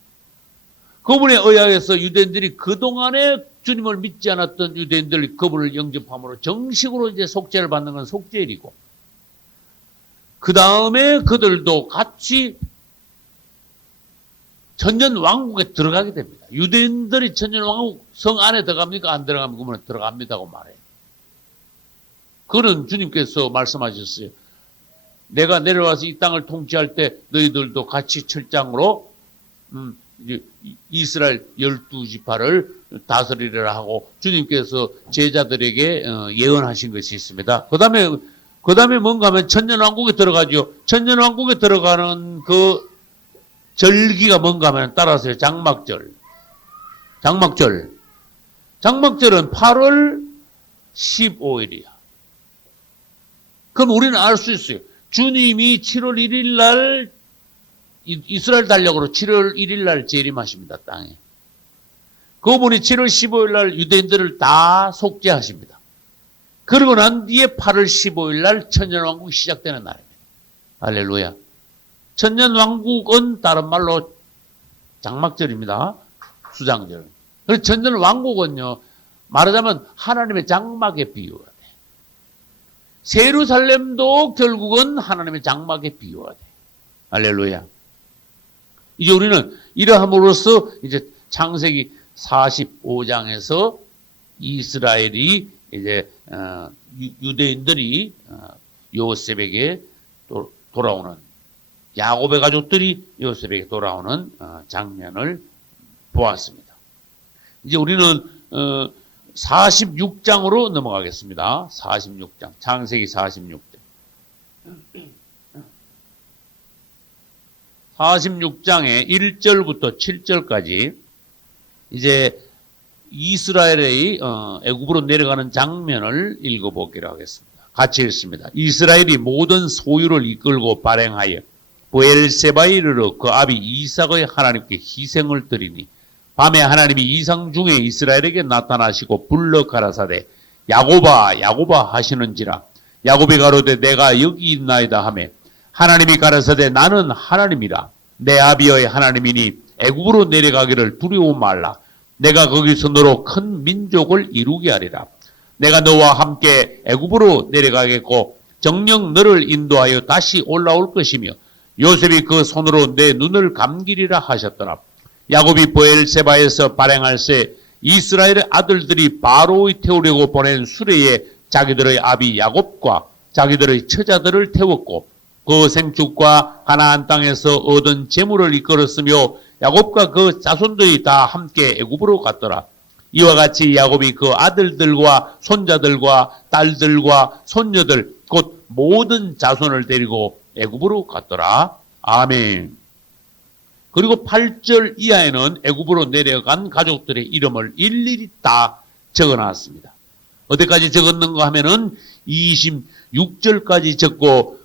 그분에 의하여서 유대인들이 그동안에 주님을 믿지 않았던 유대인들이 그분을 영접함으로 정식으로 이제 속죄를 받는 건 속죄일이고 그 다음에 그들도 같이 천년 왕국에 들어가게 됩니다. 유대인들이 천년 왕국 성 안에 들어갑니까? 안 들어갑니까? 그러면 들어갑니다고 말해요. 그는 주님께서 말씀하셨어요. 내가 내려와서 이 땅을 통치할 때 너희들도 같이 철장으로 이제 이스라엘 12지파를 다스리려 하고 주님께서 제자들에게 예언하신 것이 있습니다. 그다음에 뭔가 하면 천년왕국에 들어가죠. 천년왕국에 들어가는 그 절기가 뭔가 하면 따라서요. 장막절은 8월 15일이야. 그럼 우리는 알 수 있어요. 주님이 7월 1일 날 이스라엘 달력으로 7월 1일 날 재림하십니다. 땅에. 그분이 7월 15일 날 유대인들을 다 속죄하십니다. 그러고 난 뒤에 8월 15일 날 천년왕국이 시작되는 날입니다. 할렐루야. 천년왕국은 다른 말로 장막절입니다. 수장절. 그래서 천년왕국은요, 말하자면 하나님의 장막에 비유가 돼. 예루살렘도 결국은 하나님의 장막에 비유가 돼. 할렐루야. 이제 우리는 이러함으로써 이제 창세기 45장에서 이스라엘이 이제 유대인들이 요셉에게 돌아오는, 야곱의 가족들이 요셉에게 돌아오는 장면을 보았습니다. 이제 우리는 46장으로 넘어가겠습니다. 46장, 창세기 46장. 46장의 1절부터 7절까지 이제 이스라엘의 애굽으로 내려가는 장면을 읽어보기로 하겠습니다. 같이 읽습니다. 이스라엘이 모든 소유를 이끌고 발행하여 브엘세바에 이르러 그 아비 이삭의 하나님께 희생을 드리니 밤에 하나님이 이상 중에 이스라엘에게 나타나시고 불러 가라사대 야곱아 야곱아 하시는지라. 야곱이 가로되 내가 여기 있나이다 하매 하나님이 가라사대 나는 하나님이라. 내 아비의 하나님이니 애굽으로 내려가기를 두려워 말라. 내가 거기서 너로 큰 민족을 이루게 하리라. 내가 너와 함께 애굽으로 내려가겠고 정녕 너를 인도하여 다시 올라올 것이며 요셉이 그 손으로 내 눈을 감기리라 하셨더라. 야곱이 브엘세바에서 발행할새 이스라엘의 아들들이 바로의 태우려고 보낸 수레에 자기들의 아비 야곱과 자기들의 처자들을 태웠고 그 생축과 가나안 땅에서 얻은 재물을 이끌었으며 야곱과 그 자손들이 다 함께 애굽으로 갔더라. 이와 같이 야곱이 그 아들들과 손자들과 딸들과 손녀들 곧 모든 자손을 데리고 애굽으로 갔더라. 아멘. 그리고 8절 이하에는 애굽으로 내려간 가족들의 이름을 일일이 다 적어놨습니다. 어디까지 적었는가 하면은 26절까지 적고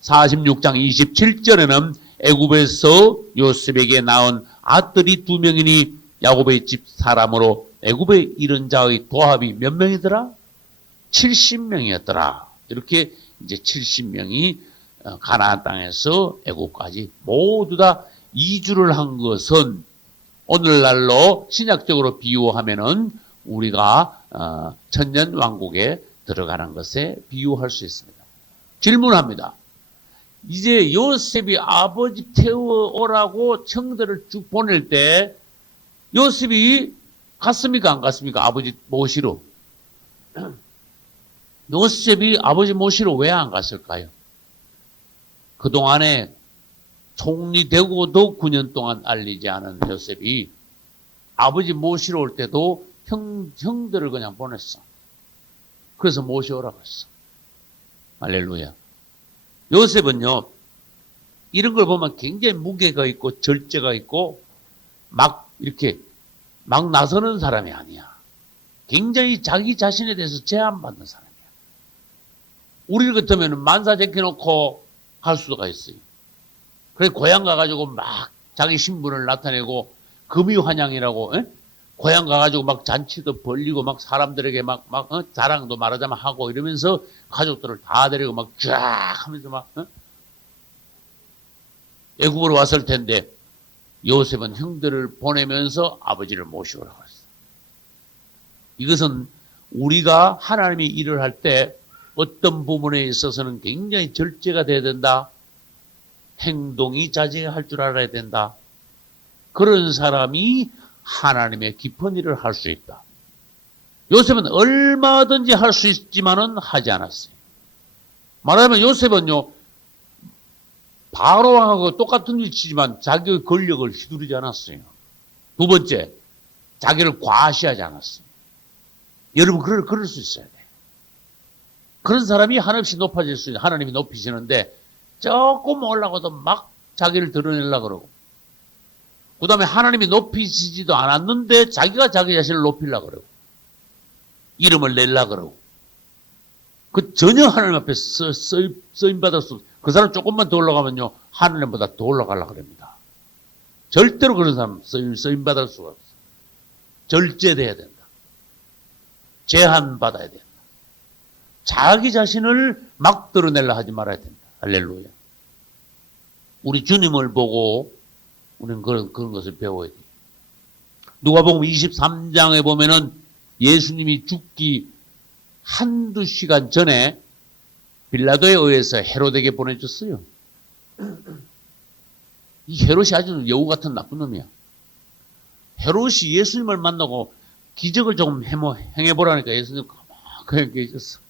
46장 27절에는 애굽에서 요셉에게 낳은 아들이 2명이니 야곱의 집 사람으로 애굽에 이른 자의 도합이 몇 명이더라? 70명이었더라. 이렇게 이제 70명이 가나안 땅에서 애굽까지 모두 다 이주를 한 것은 오늘날로 신약적으로 비유하면은 우리가 천년 왕국에 들어가는 것에 비유할 수 있습니다. 질문합니다. 이제 요셉이 아버지 태워오라고 청들을 쭉 보낼 때 요셉이 갔습니까? 안 갔습니까? 아버지 모시러. 요셉이 아버지 모시러 왜 안 갔을까요? 그동안에 총리되고도 9년 동안 알리지 않은 요셉이 아버지 모시러 올 때도 형들을 그냥 보냈어. 그래서 모셔오라고 했어. 할렐루야. 요셉은요, 이런 걸 보면 굉장히 무게가 있고 절제가 있고 막 이렇게 막 나서는 사람이 아니야. 굉장히 자기 자신에 대해서 제한받는 사람이야. 우리 같으면 만사 제껴놓고 할 수가 있어요. 그래 고향 가가지고 막 자기 신분을 나타내고 금이환영이라고 고향 가가지고 막 잔치도 벌리고 막 사람들에게 막 자랑도 말하자면 하고 이러면서 가족들을 다 데리고 막 쫙 하면서 막 애굽으로 왔을 텐데 요셉은 형들을 보내면서 아버지를 모시오라고 했어. 이것은 우리가 하나님이 일을 할 때 어떤 부분에 있어서는 굉장히 절제가 돼야 된다. 행동이 자제할 줄 알아야 된다. 그런 사람이 하나님의 깊은 일을 할 수 있다. 요셉은 얼마든지 할 수 있지만은 하지 않았어요. 말하자면 요셉은요, 바로왕하고 똑같은 위치지만 자기의 권력을 휘두르지 않았어요. 두 번째, 자기를 과시하지 않았어. 여러분, 그럴 수 있어야 돼. 그런 사람이 한없이 높아질 수 있는, 하나님이 높이시는데 조금 올라가도 막 자기를 드러내려고 그러고, 그 다음에 하나님이 높이시지도 않았는데 자기가 자기 자신을 높이려고 그러고, 이름을 내려고 그러고, 그 전혀 하나님 앞에 쓰임받을 수 없어. 그 사람 조금만 더 올라가면요, 하나님보다 더 올라가려고 합니다. 절대로 그런 사람 쓰임받을 수가 없어. 절제돼야 된다. 제한받아야 된다. 자기 자신을 막 드러내려 하지 말아야 된다. 할렐루야. 우리 주님을 보고 우리는 그런 것을 배워야 돼. 누가복음 23장에 보면은 예수님이 죽기 한두 시간 전에 빌라도에 의해서 헤롯에게 보내줬어요. 이 헤롯이 아주 여우 같은 나쁜 놈이야. 헤롯이 예수님을 만나고 기적을 조금 행해보라니까 예수님 가만히 계셨어.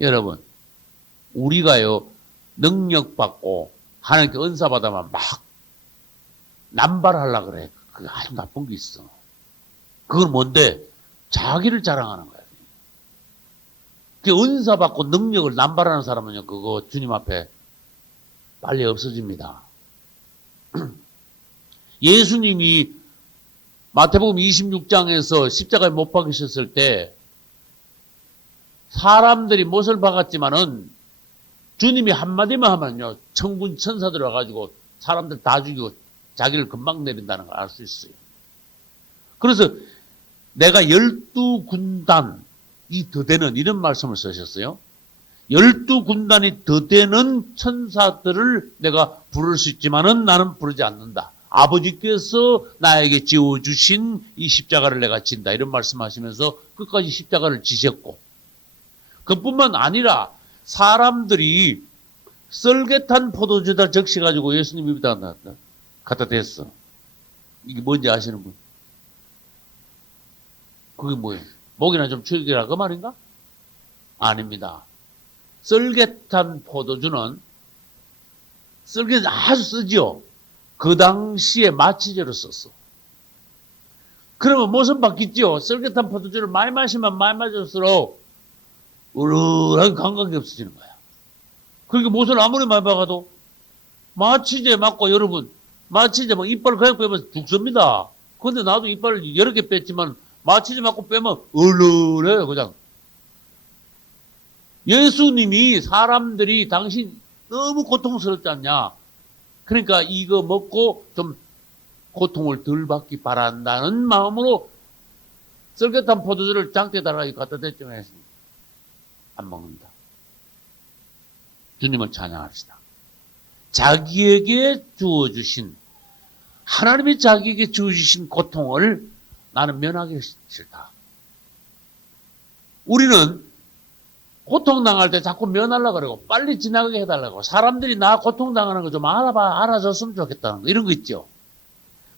여러분, 우리가요, 능력받고 하나님께 은사받아만 막 남발하려고 그래. 그게 아주 나쁜 게 있어. 그건 뭔데? 자기를 자랑하는 거야. 그 은사받고 능력을 남발하는 사람은요, 그거 주님 앞에 빨리 없어집니다. 예수님이 마태복음 26장에서 십자가에 못 박히셨을 때 사람들이 못을 박았지만은 주님이 한마디만 하면요, 천군 천사들 와가지고 사람들 다 죽이고 자기를 금방 내린다는 걸 알 수 있어요. 그래서 내가 12군단이 더 되는 이런 말씀을 쓰셨어요. 12군단이 더 되는 천사들을 내가 부를 수 있지만은 나는 부르지 않는다. 아버지께서 나에게 지어주신 이 십자가를 내가 진다. 이런 말씀하시면서 끝까지 십자가를 지셨고, 그뿐만 아니라 사람들이 썰개탄 포도주에다 적셔가지고 예수님 입에다 갖다 댔어. 이게 뭔지 아시는 분? 그게 뭐예요? 목이나 좀 죽이라 그 말인가? 아닙니다. 썰개탄 포도주는 썰개 아주 쓰지요. 그 당시에 마취제로 썼어. 그러면 무슨 바뀌지요? 썰개탄 포도주를 많이 마시면 많이 마실수록 으르르하게 감각이 없어지는 거야. 그러니까 못을 아무리 많이 박아도 마취제 맞고, 여러분, 마취제 막 이빨 그냥 빼면 죽습니다. 근데 나도 이빨을 여러 개 뺐지만 마취제 맞고 빼면 으르르해요, 그냥. 예수님이 사람들이 당신 너무 고통스럽지 않냐? 그러니까 이거 먹고 좀 고통을 덜 받기 바란다는 마음으로 썰개탄 포도주를 장대에다가 갖다 댔죠. 안 먹는다. 주님을 찬양합시다. 자기에게 주어주신, 하나님이 자기에게 주어주신 고통을 나는 면하기 싫다. 우리는 고통당할 때 자꾸 면하려고 그러고 빨리 지나가게 해달라고, 사람들이 나 고통당하는 거 좀 알아줬으면 좋겠다는 거, 이런 거 있죠.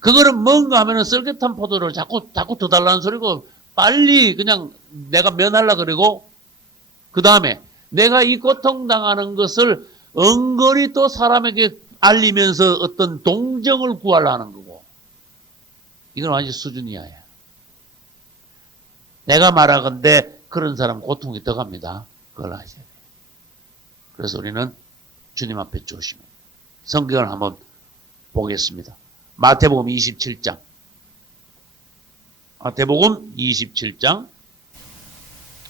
그거는 뭔가 하면은 썰개탄 포도를 자꾸 더 달라는 소리고, 빨리 그냥 내가 면하려고 그러고, 그 다음에 내가 이 고통당하는 것을 은근히 또 사람에게 알리면서 어떤 동정을 구하려는 거고, 이건 완전 수준 이하야. 내가 말하건대 그런 사람 고통이 더 갑니다. 그걸 아셔야 돼요. 그래서 우리는 주님 앞에 조심해. 성경을 한번 보겠습니다. 마태복음 27장. 마태복음 27장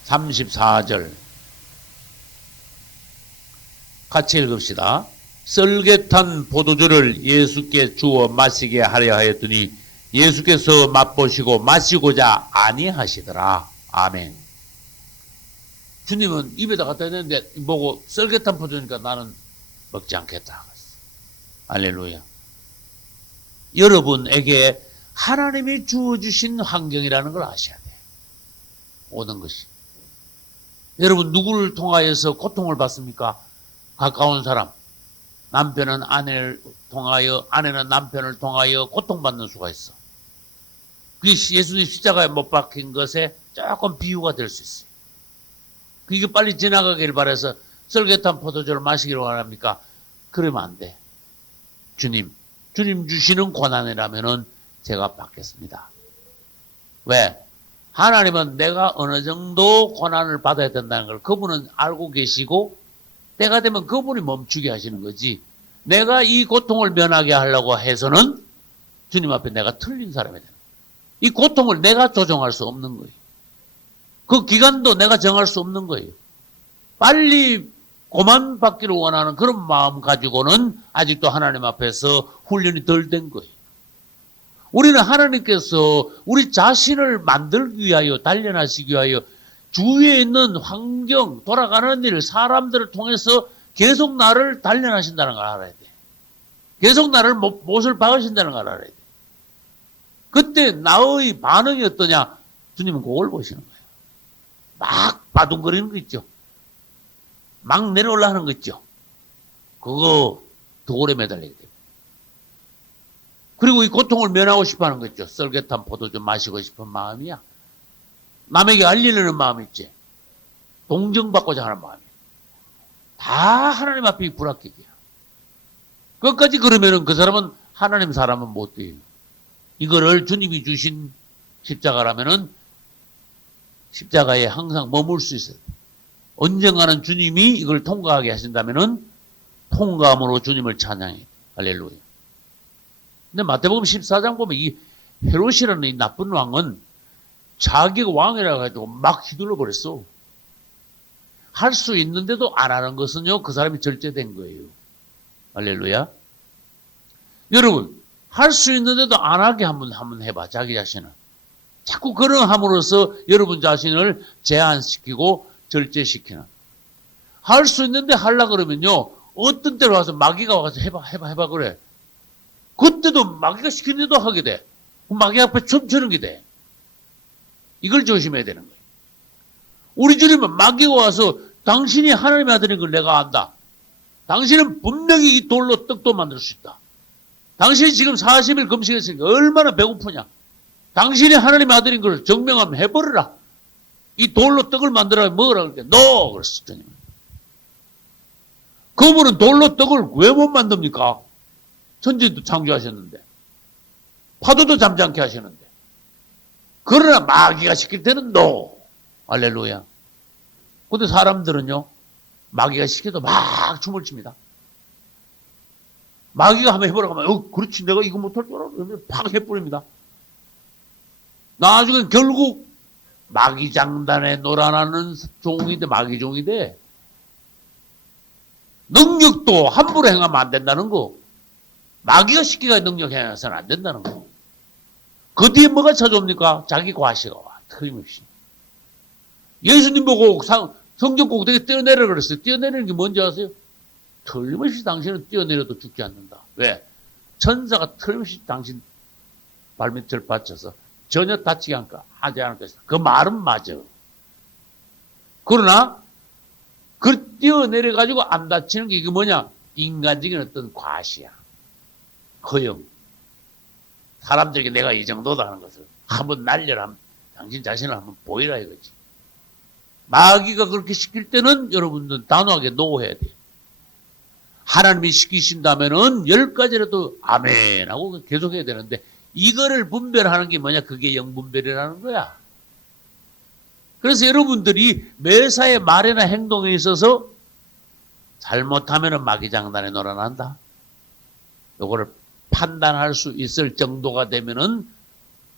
34절. 같이 읽읍시다. 썰개탄 포도주를 예수께 주어 마시게 하려 하였더니 예수께서 맛보시고 마시고자 아니하시더라. 아멘. 주님은 입에다 갖다 했는데 보고 썰개탄 포도주니까 나는 먹지 않겠다. 할렐루야. 여러분에게 하나님이 주어주신 환경이라는 걸 아셔야 돼요. 오는 것이. 여러분 누구를 통하여서 고통을 받습니까? 가까운 사람. 남편은 아내를 통하여, 아내는 남편을 통하여 고통받는 수가 있어. 그게 예수님 십자가에 못 박힌 것에 조금 비유가 될 수 있어요. 그게 빨리 지나가길 바라서 썰개탄 포도주를 마시기로 하랍니까? 그러면 안 돼. 주님, 주님 주시는 고난이라면은 제가 받겠습니다. 왜? 하나님은 내가 어느 정도 고난을 받아야 된다는 걸 그분은 알고 계시고 때가 되면 그분이 멈추게 하시는 거지. 내가 이 고통을 면하게 하려고 해서는 주님 앞에 내가 틀린 사람이 되는 거예요. 이 고통을 내가 조정할 수 없는 거예요. 그 기간도 내가 정할 수 없는 거예요. 빨리 고만받기를 원하는 그런 마음 가지고는 아직도 하나님 앞에서 훈련이 덜 된 거예요. 우리는 하나님께서 우리 자신을 만들기 위하여, 단련하시기 위하여 주위에 있는 환경, 돌아가는 일, 사람들을 통해서 계속 나를 단련하신다는 걸 알아야 돼. 계속 나를 못을 박으신다는 걸 알아야 돼. 그때 나의 반응이 어떠냐? 주님은 그걸 보시는 거예요. 막 바둥거리는 거 있죠. 막 내려올라가는 거 있죠. 그거 더 오래 매달리게 됩니다. 그리고 이 고통을 면하고 싶어 하는 거 있죠. 썰개탄 포도 좀 마시고 싶은 마음이야. 남에게 알리려는 마음이 있지. 동정받고자 하는 마음이야. 다 하나님 앞에 불합격이야. 끝까지 그러면은 그 사람은 하나님 사람은 못 돼요. 이거를 주님이 주신 십자가라면은 십자가에 항상 머물 수 있어요. 언젠가는 주님이 이걸 통과하게 하신다면은 통과함으로 주님을 찬양해. 할렐루야. 근데 마태복음 14장 보면 이 헤롯이라는 이 나쁜 왕은 자기가 왕이라 가지고 막 휘둘러 버렸어. 할 수 있는데도 안 하는 것은요, 그 사람이 절제된 거예요. 할렐루야. 여러분, 할 수 있는데도 안 하게 한번 해봐, 자기 자신은. 자꾸 그런 함으로써 여러분 자신을 제한시키고 절제시키는. 할 수 있는데 하려 그러면요, 어떤 때로 와서 마귀가 와서 해봐 그래. 그때도 마귀가 시키는데도 하게 돼. 마귀 앞에 춤추는 게 돼. 이걸 조심해야 되는 거예요. 우리 주님은 마귀가 와서 당신이 하나님의 아들인 걸 내가 안다. 당신은 분명히 이 돌로 떡도 만들 수 있다. 당신이 지금 40일 금식했으니까 얼마나 배고프냐. 당신이 하나님의 아들인 걸 증명하면 해버려라. 이 돌로 떡을 만들어 먹으라 그럴 때 NO! 그랬어, 주님은. 그분은 돌로 떡을 왜 못 만듭니까? 천지도 창조하셨는데. 파도도 잠잠케 하시는데. 그러나 마귀가 시킬 때는 NO! 할렐루야. 근데 사람들은요, 마귀가 시켜도 막 춤을 춥니다. 마귀가 한번 해보라고 하면, 그렇지, 내가 이거 못할 줄 알아. 그러면 팍 해버립니다. 나중엔 결국 마귀 장단에 놀아나는 종이 돼, 마귀 종이 돼. 능력도 함부로 행하면 안 된다는 거. 마귀가 시키가 능력 행해서는 안 된다는 거. 그 뒤에 뭐가 찾아옵니까? 자기 과시가 와, 틀림없이. 예수님 보고 성경 꼭대기 뛰어내려 그랬어요. 뛰어내리는 게 뭔지 아세요? 틀림없이 당신은 뛰어내려도 죽지 않는다. 왜? 천사가 틀림없이 당신 발밑을 받쳐서 전혀 다치지 않고 하지 않을 것이다. 그 말은 맞아. 그러나 그 뛰어내려가지고 안 다치는 게 이게 뭐냐? 인간적인 어떤 과시야. 허영. 사람들에게 내가 이 정도다 하는 것을 한번 날려라. 당신 자신을 한번 보이라 이거지. 마귀가 그렇게 시킬 때는 여러분들 단호하게 노해야 돼요. 하나님이 시키신다면은 10가지라도 아멘 하고 계속해야 되는데 이거를 분별하는 게 뭐냐? 그게 영분별이라는 거야. 그래서 여러분들이 매사의 말이나 행동에 있어서 잘못하면은 마귀 장단에 놀아난다. 요거를 판단할 수 있을 정도가 되면은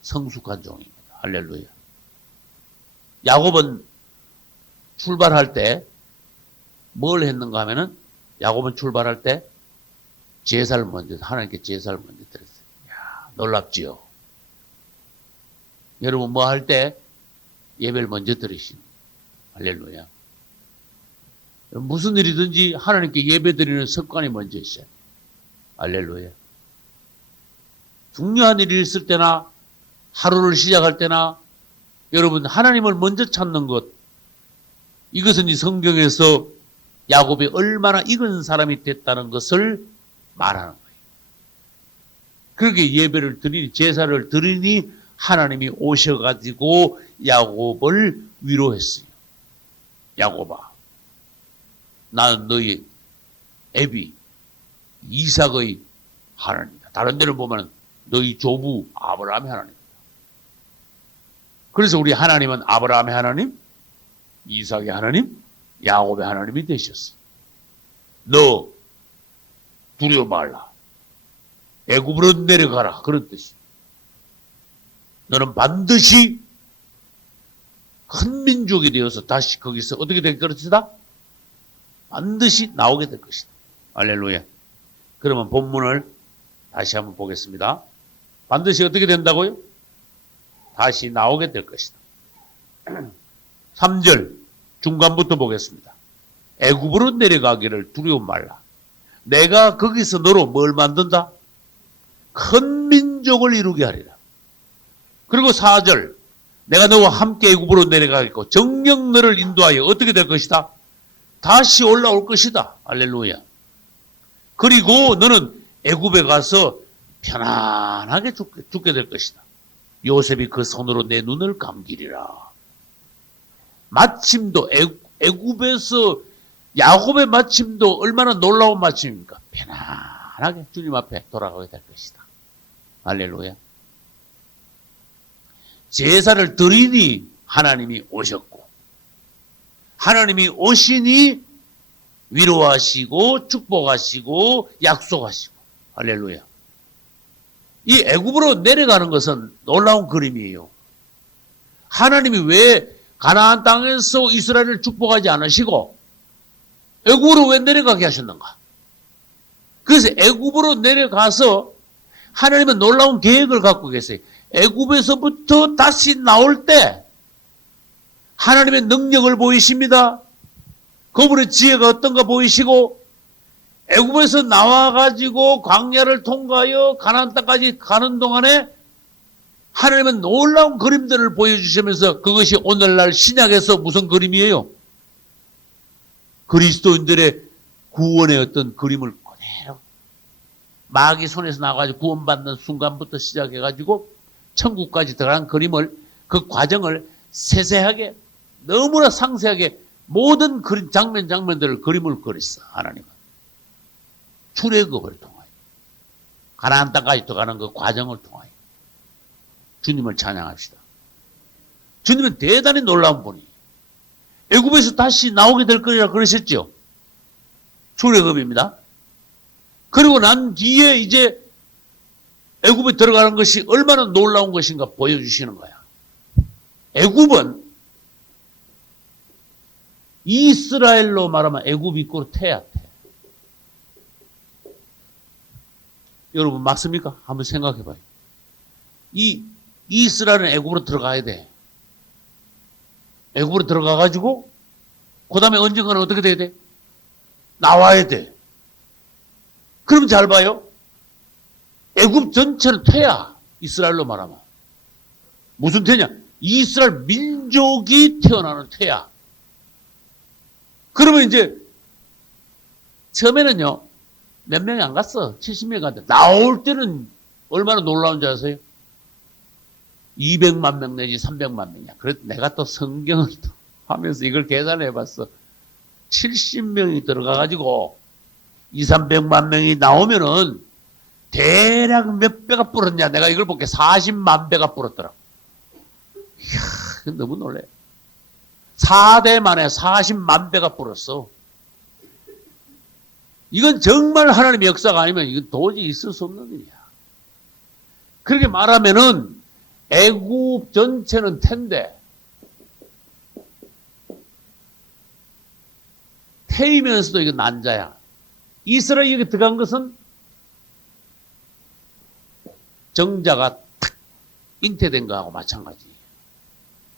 성숙한 종입니다. 할렐루야. 야곱은 출발할 때 뭘 했는가 하면은 야곱은 출발할 때 제사를 먼저, 하나님께 제사를 먼저 드렸어요. 이야, 놀랍지요? 여러분 뭐 할 때 예배를 먼저 드리시는 할렐루야. 무슨 일이든지 하나님께 예배 드리는 습관이 먼저 있어요. 할렐루야. 중요한 일이 있을 때나 하루를 시작할 때나 여러분 하나님을 먼저 찾는 것, 이것은 이 성경에서 야곱이 얼마나 익은 사람이 됐다는 것을 말하는 거예요. 그렇게 예배를 드리니, 제사를 드리니 하나님이 오셔가지고 야곱을 위로했어요. 야곱아, 나는 너희 애비 이삭의 하나님이다. 다른 데를 보면 너희 조부 아브라함의 하나님. 그래서 우리 하나님은 아브라함의 하나님, 이삭의 하나님, 야곱의 하나님이 되셨어. 너 두려워 말라. 애굽으로 내려가라. 그런 뜻이. 너는 반드시 큰 민족이 되어서 다시 거기서 어떻게 될 것이다? 반드시 나오게 될 것이다. 할렐루야. 그러면 본문을 다시 한번 보겠습니다. 반드시 어떻게 된다고요? 다시 나오게 될 것이다. 3절 중간부터 보겠습니다. 애굽으로 내려가기를 두려워 말라. 내가 거기서 너로 뭘 만든다? 큰 민족을 이루게 하리라. 그리고 4절 내가 너와 함께 애굽으로 내려가겠고 정녕 너를 인도하여 어떻게 될 것이다? 다시 올라올 것이다. 할렐루야. 그리고 너는 애굽에 가서 편안하게 죽게 될 것이다. 요셉이 그 손으로 내 눈을 감기리라. 마침도 애굽에서 야곱의 마침도 얼마나 놀라운 마침입니까? 편안하게 주님 앞에 돌아가게 될 것이다. 할렐루야. 제사를 드리니 하나님이 오셨고 하나님이 오시니 위로하시고 축복하시고 약속하시고 할렐루야. 이 애굽으로 내려가는 것은 놀라운 그림이에요. 하나님이 왜 가나안 땅에서 이스라엘을 축복하지 않으시고 애굽으로 왜 내려가게 하셨는가? 그래서 애굽으로 내려가서 하나님은 놀라운 계획을 갖고 계세요. 애굽에서부터 다시 나올 때 하나님의 능력을 보이십니다. 그분의 지혜가 어떤가 보이시고 애굽에서 나와가지고 광야를 통과하여 가나안 땅까지 가는 동안에 하나님은 놀라운 그림들을 보여주시면서 그것이 오늘날 신약에서 무슨 그림이에요? 그리스도인들의 구원의 어떤 그림을 그대로 마귀 손에서 나와가지고 구원받는 순간부터 시작해가지고 천국까지 들어간 그림을 그 과정을 세세하게 너무나 상세하게 모든 그림 장면들을 그림을 그렸어. 하나님은 출애굽을 통하여 가나안 땅까지 들어가는 그 과정을 통하여 주님을 찬양합시다. 주님은 대단히 놀라운 분이에요. 애굽에서 다시 나오게 될 거리라 그러셨죠. 출애굽입니다. 그리고 난 뒤에 이제 애굽에 들어가는 것이 얼마나 놀라운 것인가 보여주시는 거야. 애굽은 이스라엘로 말하면 애굽 이꼬르 태야 태. 여러분 맞습니까? 한번 생각해봐요. 이스라엘은 애굽으로 들어가야 돼. 애굽으로 들어가가지고 그 다음에 언젠가는 어떻게 돼야 돼? 나와야 돼. 그럼 잘 봐요. 애굽 전체는 태야. 이스라엘로 말하면. 무슨 태냐? 이스라엘 민족이 태어나는 태야. 그러면 이제 처음에는요. 몇 명이 안 갔어. 70명이 갔는데 나올 때는 얼마나 놀라운 줄 아세요? 200만 명 내지 300만 명이야. 그래도 내가 또 성경을 또 하면서 이걸 계산해 봤어. 70명이 들어가가지고 2, 300만 명이 나오면은 대략 몇 배가 불었냐. 내가 이걸 볼게. 40만 배가 불었더라고. 이야, 너무 놀래. 4대 만에 40만 배가 불었어. 이건 정말 하나님의 역사가 아니면 이건 도저히 있을 수 없는 일이야. 그렇게 말하면은 애굽 전체는 텐데 태이면서도 이거 난자야. 이스라엘이 여기 들어간 것은 정자가 탁 잉태된 거하고 마찬가지.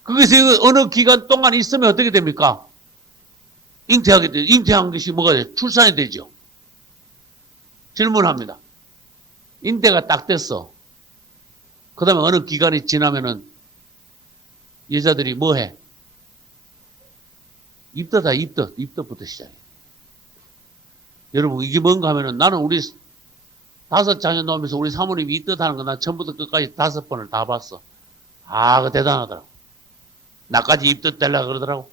거기서 어느 기간 동안 있으면 어떻게 됩니까? 잉태하게 돼. 잉태한 것이 뭐가 돼? 출산이 되죠. 질문합니다. 잉태가 딱 됐어. 그 다음에 어느 기간이 지나면은 여자들이 뭐 해? 입덧. 입덧부터 시작해. 여러분, 이게 뭔가 하면은 나는 우리 5자녀 놓으면서 우리 사모님이 입덧하는 거 나 처음부터 끝까지 5번을 다 봤어. 아, 그거 대단하더라고. 나까지 입덧 되려고 그러더라고.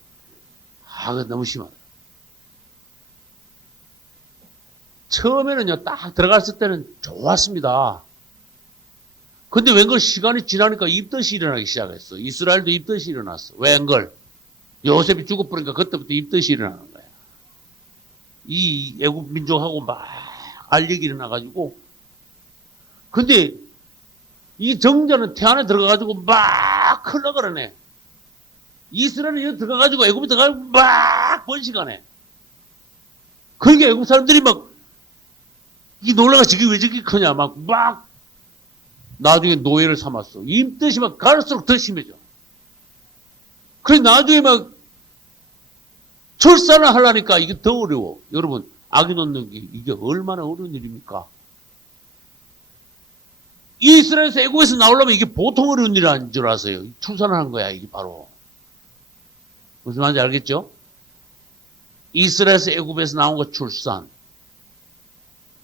아, 그거 너무 심하더라고. 처음에는요, 딱 들어갔을 때는 좋았습니다. 근데 웬걸 시간이 지나니까 입덧이 일어나기 시작했어. 이스라엘도 입덧이 일어났어. 웬걸? 요셉이 죽어버리니까 그때부터 입덧이 일어나는 거야. 이 애국 민족하고 막 알력이 일어나가지고. 근데 이 정자는 태안에 들어가가지고 막 흘러 그러네. 이스라엘은 여기 들어가가지고 애국에 들어가가지고 막 번식하네. 그러니까 애국 사람들이 막 이 놀라가 저게 왜 저렇게 크냐 막 나중에 노예를 삼았어. 입덧이 막 갈수록 더 심해져. 그래 나중에 막 출산을 하려니까 이게 더 어려워. 여러분 아기 낳는 게 이게 얼마나 어려운 일입니까? 이스라엘에서 애국에서 나오려면 이게 보통 어려운 일이 아닌 줄 아세요. 출산을 한 거야 이게 바로. 무슨 말인지 알겠죠? 이스라엘에서 애국에서 나온 거 출산.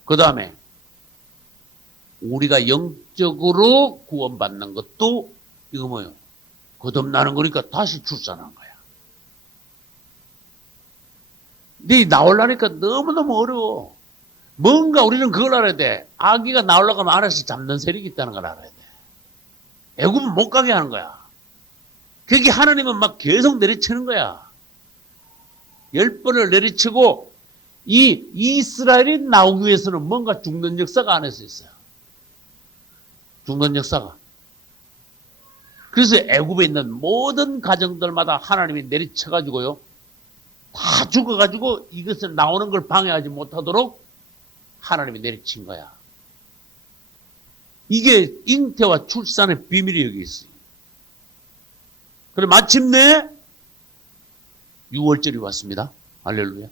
그 다음에 우리가 영적으로 구원받는 것도 이거 뭐예요? 거듭나는 거니까 다시 출산한 거야. 근데 나오려니까 너무너무 어려워. 뭔가 우리는 그걸 알아야 돼. 아기가 나오려고 하면 안에서 잡는 세력이 있다는 걸 알아야 돼. 애굽은 못 가게 하는 거야. 그게 하나님은 막 계속 내리치는 거야. 10번을 내리치고 이 이스라엘이 나오기 위해서는 뭔가 죽는 역사가 안에서 있어요. 죽는 역사가. 그래서 애굽에 있는 모든 가정들마다 하나님이 내리쳐가지고요. 다 죽어가지고 이것을 나오는 걸 방해하지 못하도록 하나님이 내리친 거야. 이게 잉태와 출산의 비밀이 여기 있어요. 그래 마침내 6월절이 왔습니다. 할렐루야.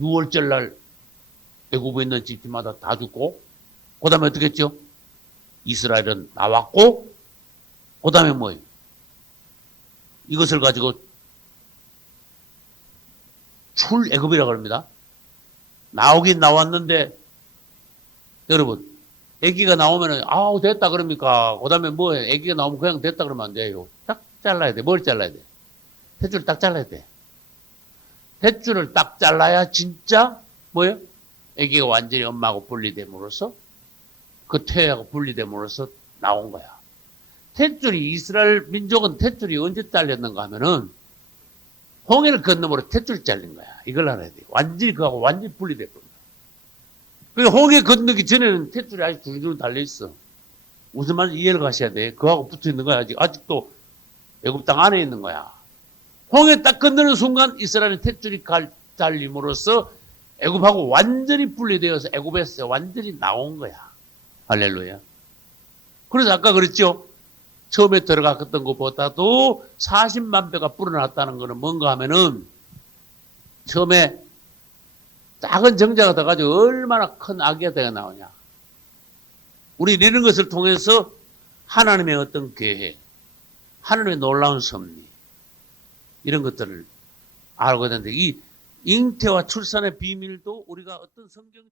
6월절 날 애굽에 있는 집집마다 다 죽고 그 다음에 어떻게 했죠? 이스라엘은 나왔고 그 다음에 뭐예요? 이것을 가지고 출애굽이라고 합니다. 나오긴 나왔는데 여러분 아기가 나오면은 아우 됐다 그럽니까? 그 다음에 뭐예요? 아기가 나오면 그냥 됐다 그러면 안 돼요. 딱 잘라야 돼. 뭘 잘라야 돼? 탯줄을 딱 잘라야 돼. 탯줄을 딱 잘라야 진짜 뭐예요? 아기가 완전히 엄마하고 분리됨으로써 그 태하고 분리됨으로써 나온 거야. 탯줄이 이스라엘 민족은 탯줄이 언제 잘렸는가 하면은 홍해를 건너므로 탯줄이 잘린 거야. 이걸 알아야 돼. 완전히 그하고 완전히 분리됐거든. 그러니까 홍해 건너기 전에는 탯줄이 아직 두리두리 달려있어. 무슨 말인지 이해를 가셔야 돼. 그하고 붙어 있는 거야. 아직도 애굽 땅 안에 있는 거야. 홍해 딱 건너는 순간 이스라엘의 탯줄이 잘림으로써 애굽하고 완전히 분리되어서 애굽에서 완전히 나온 거야. 할렐루야. 그래서 아까 그랬죠. 처음에 들어갔던 것보다도 40만 배가 불어났다는 것은 뭔가 하면은 처음에 작은 정자가 돼가지고 얼마나 큰 아기가 되어 나오냐. 우리 이런 것을 통해서 하나님의 어떤 계획, 하나님의 놀라운 섭리 이런 것들을 알고 있는데 이 잉태와 출산의 비밀도 우리가 어떤 성경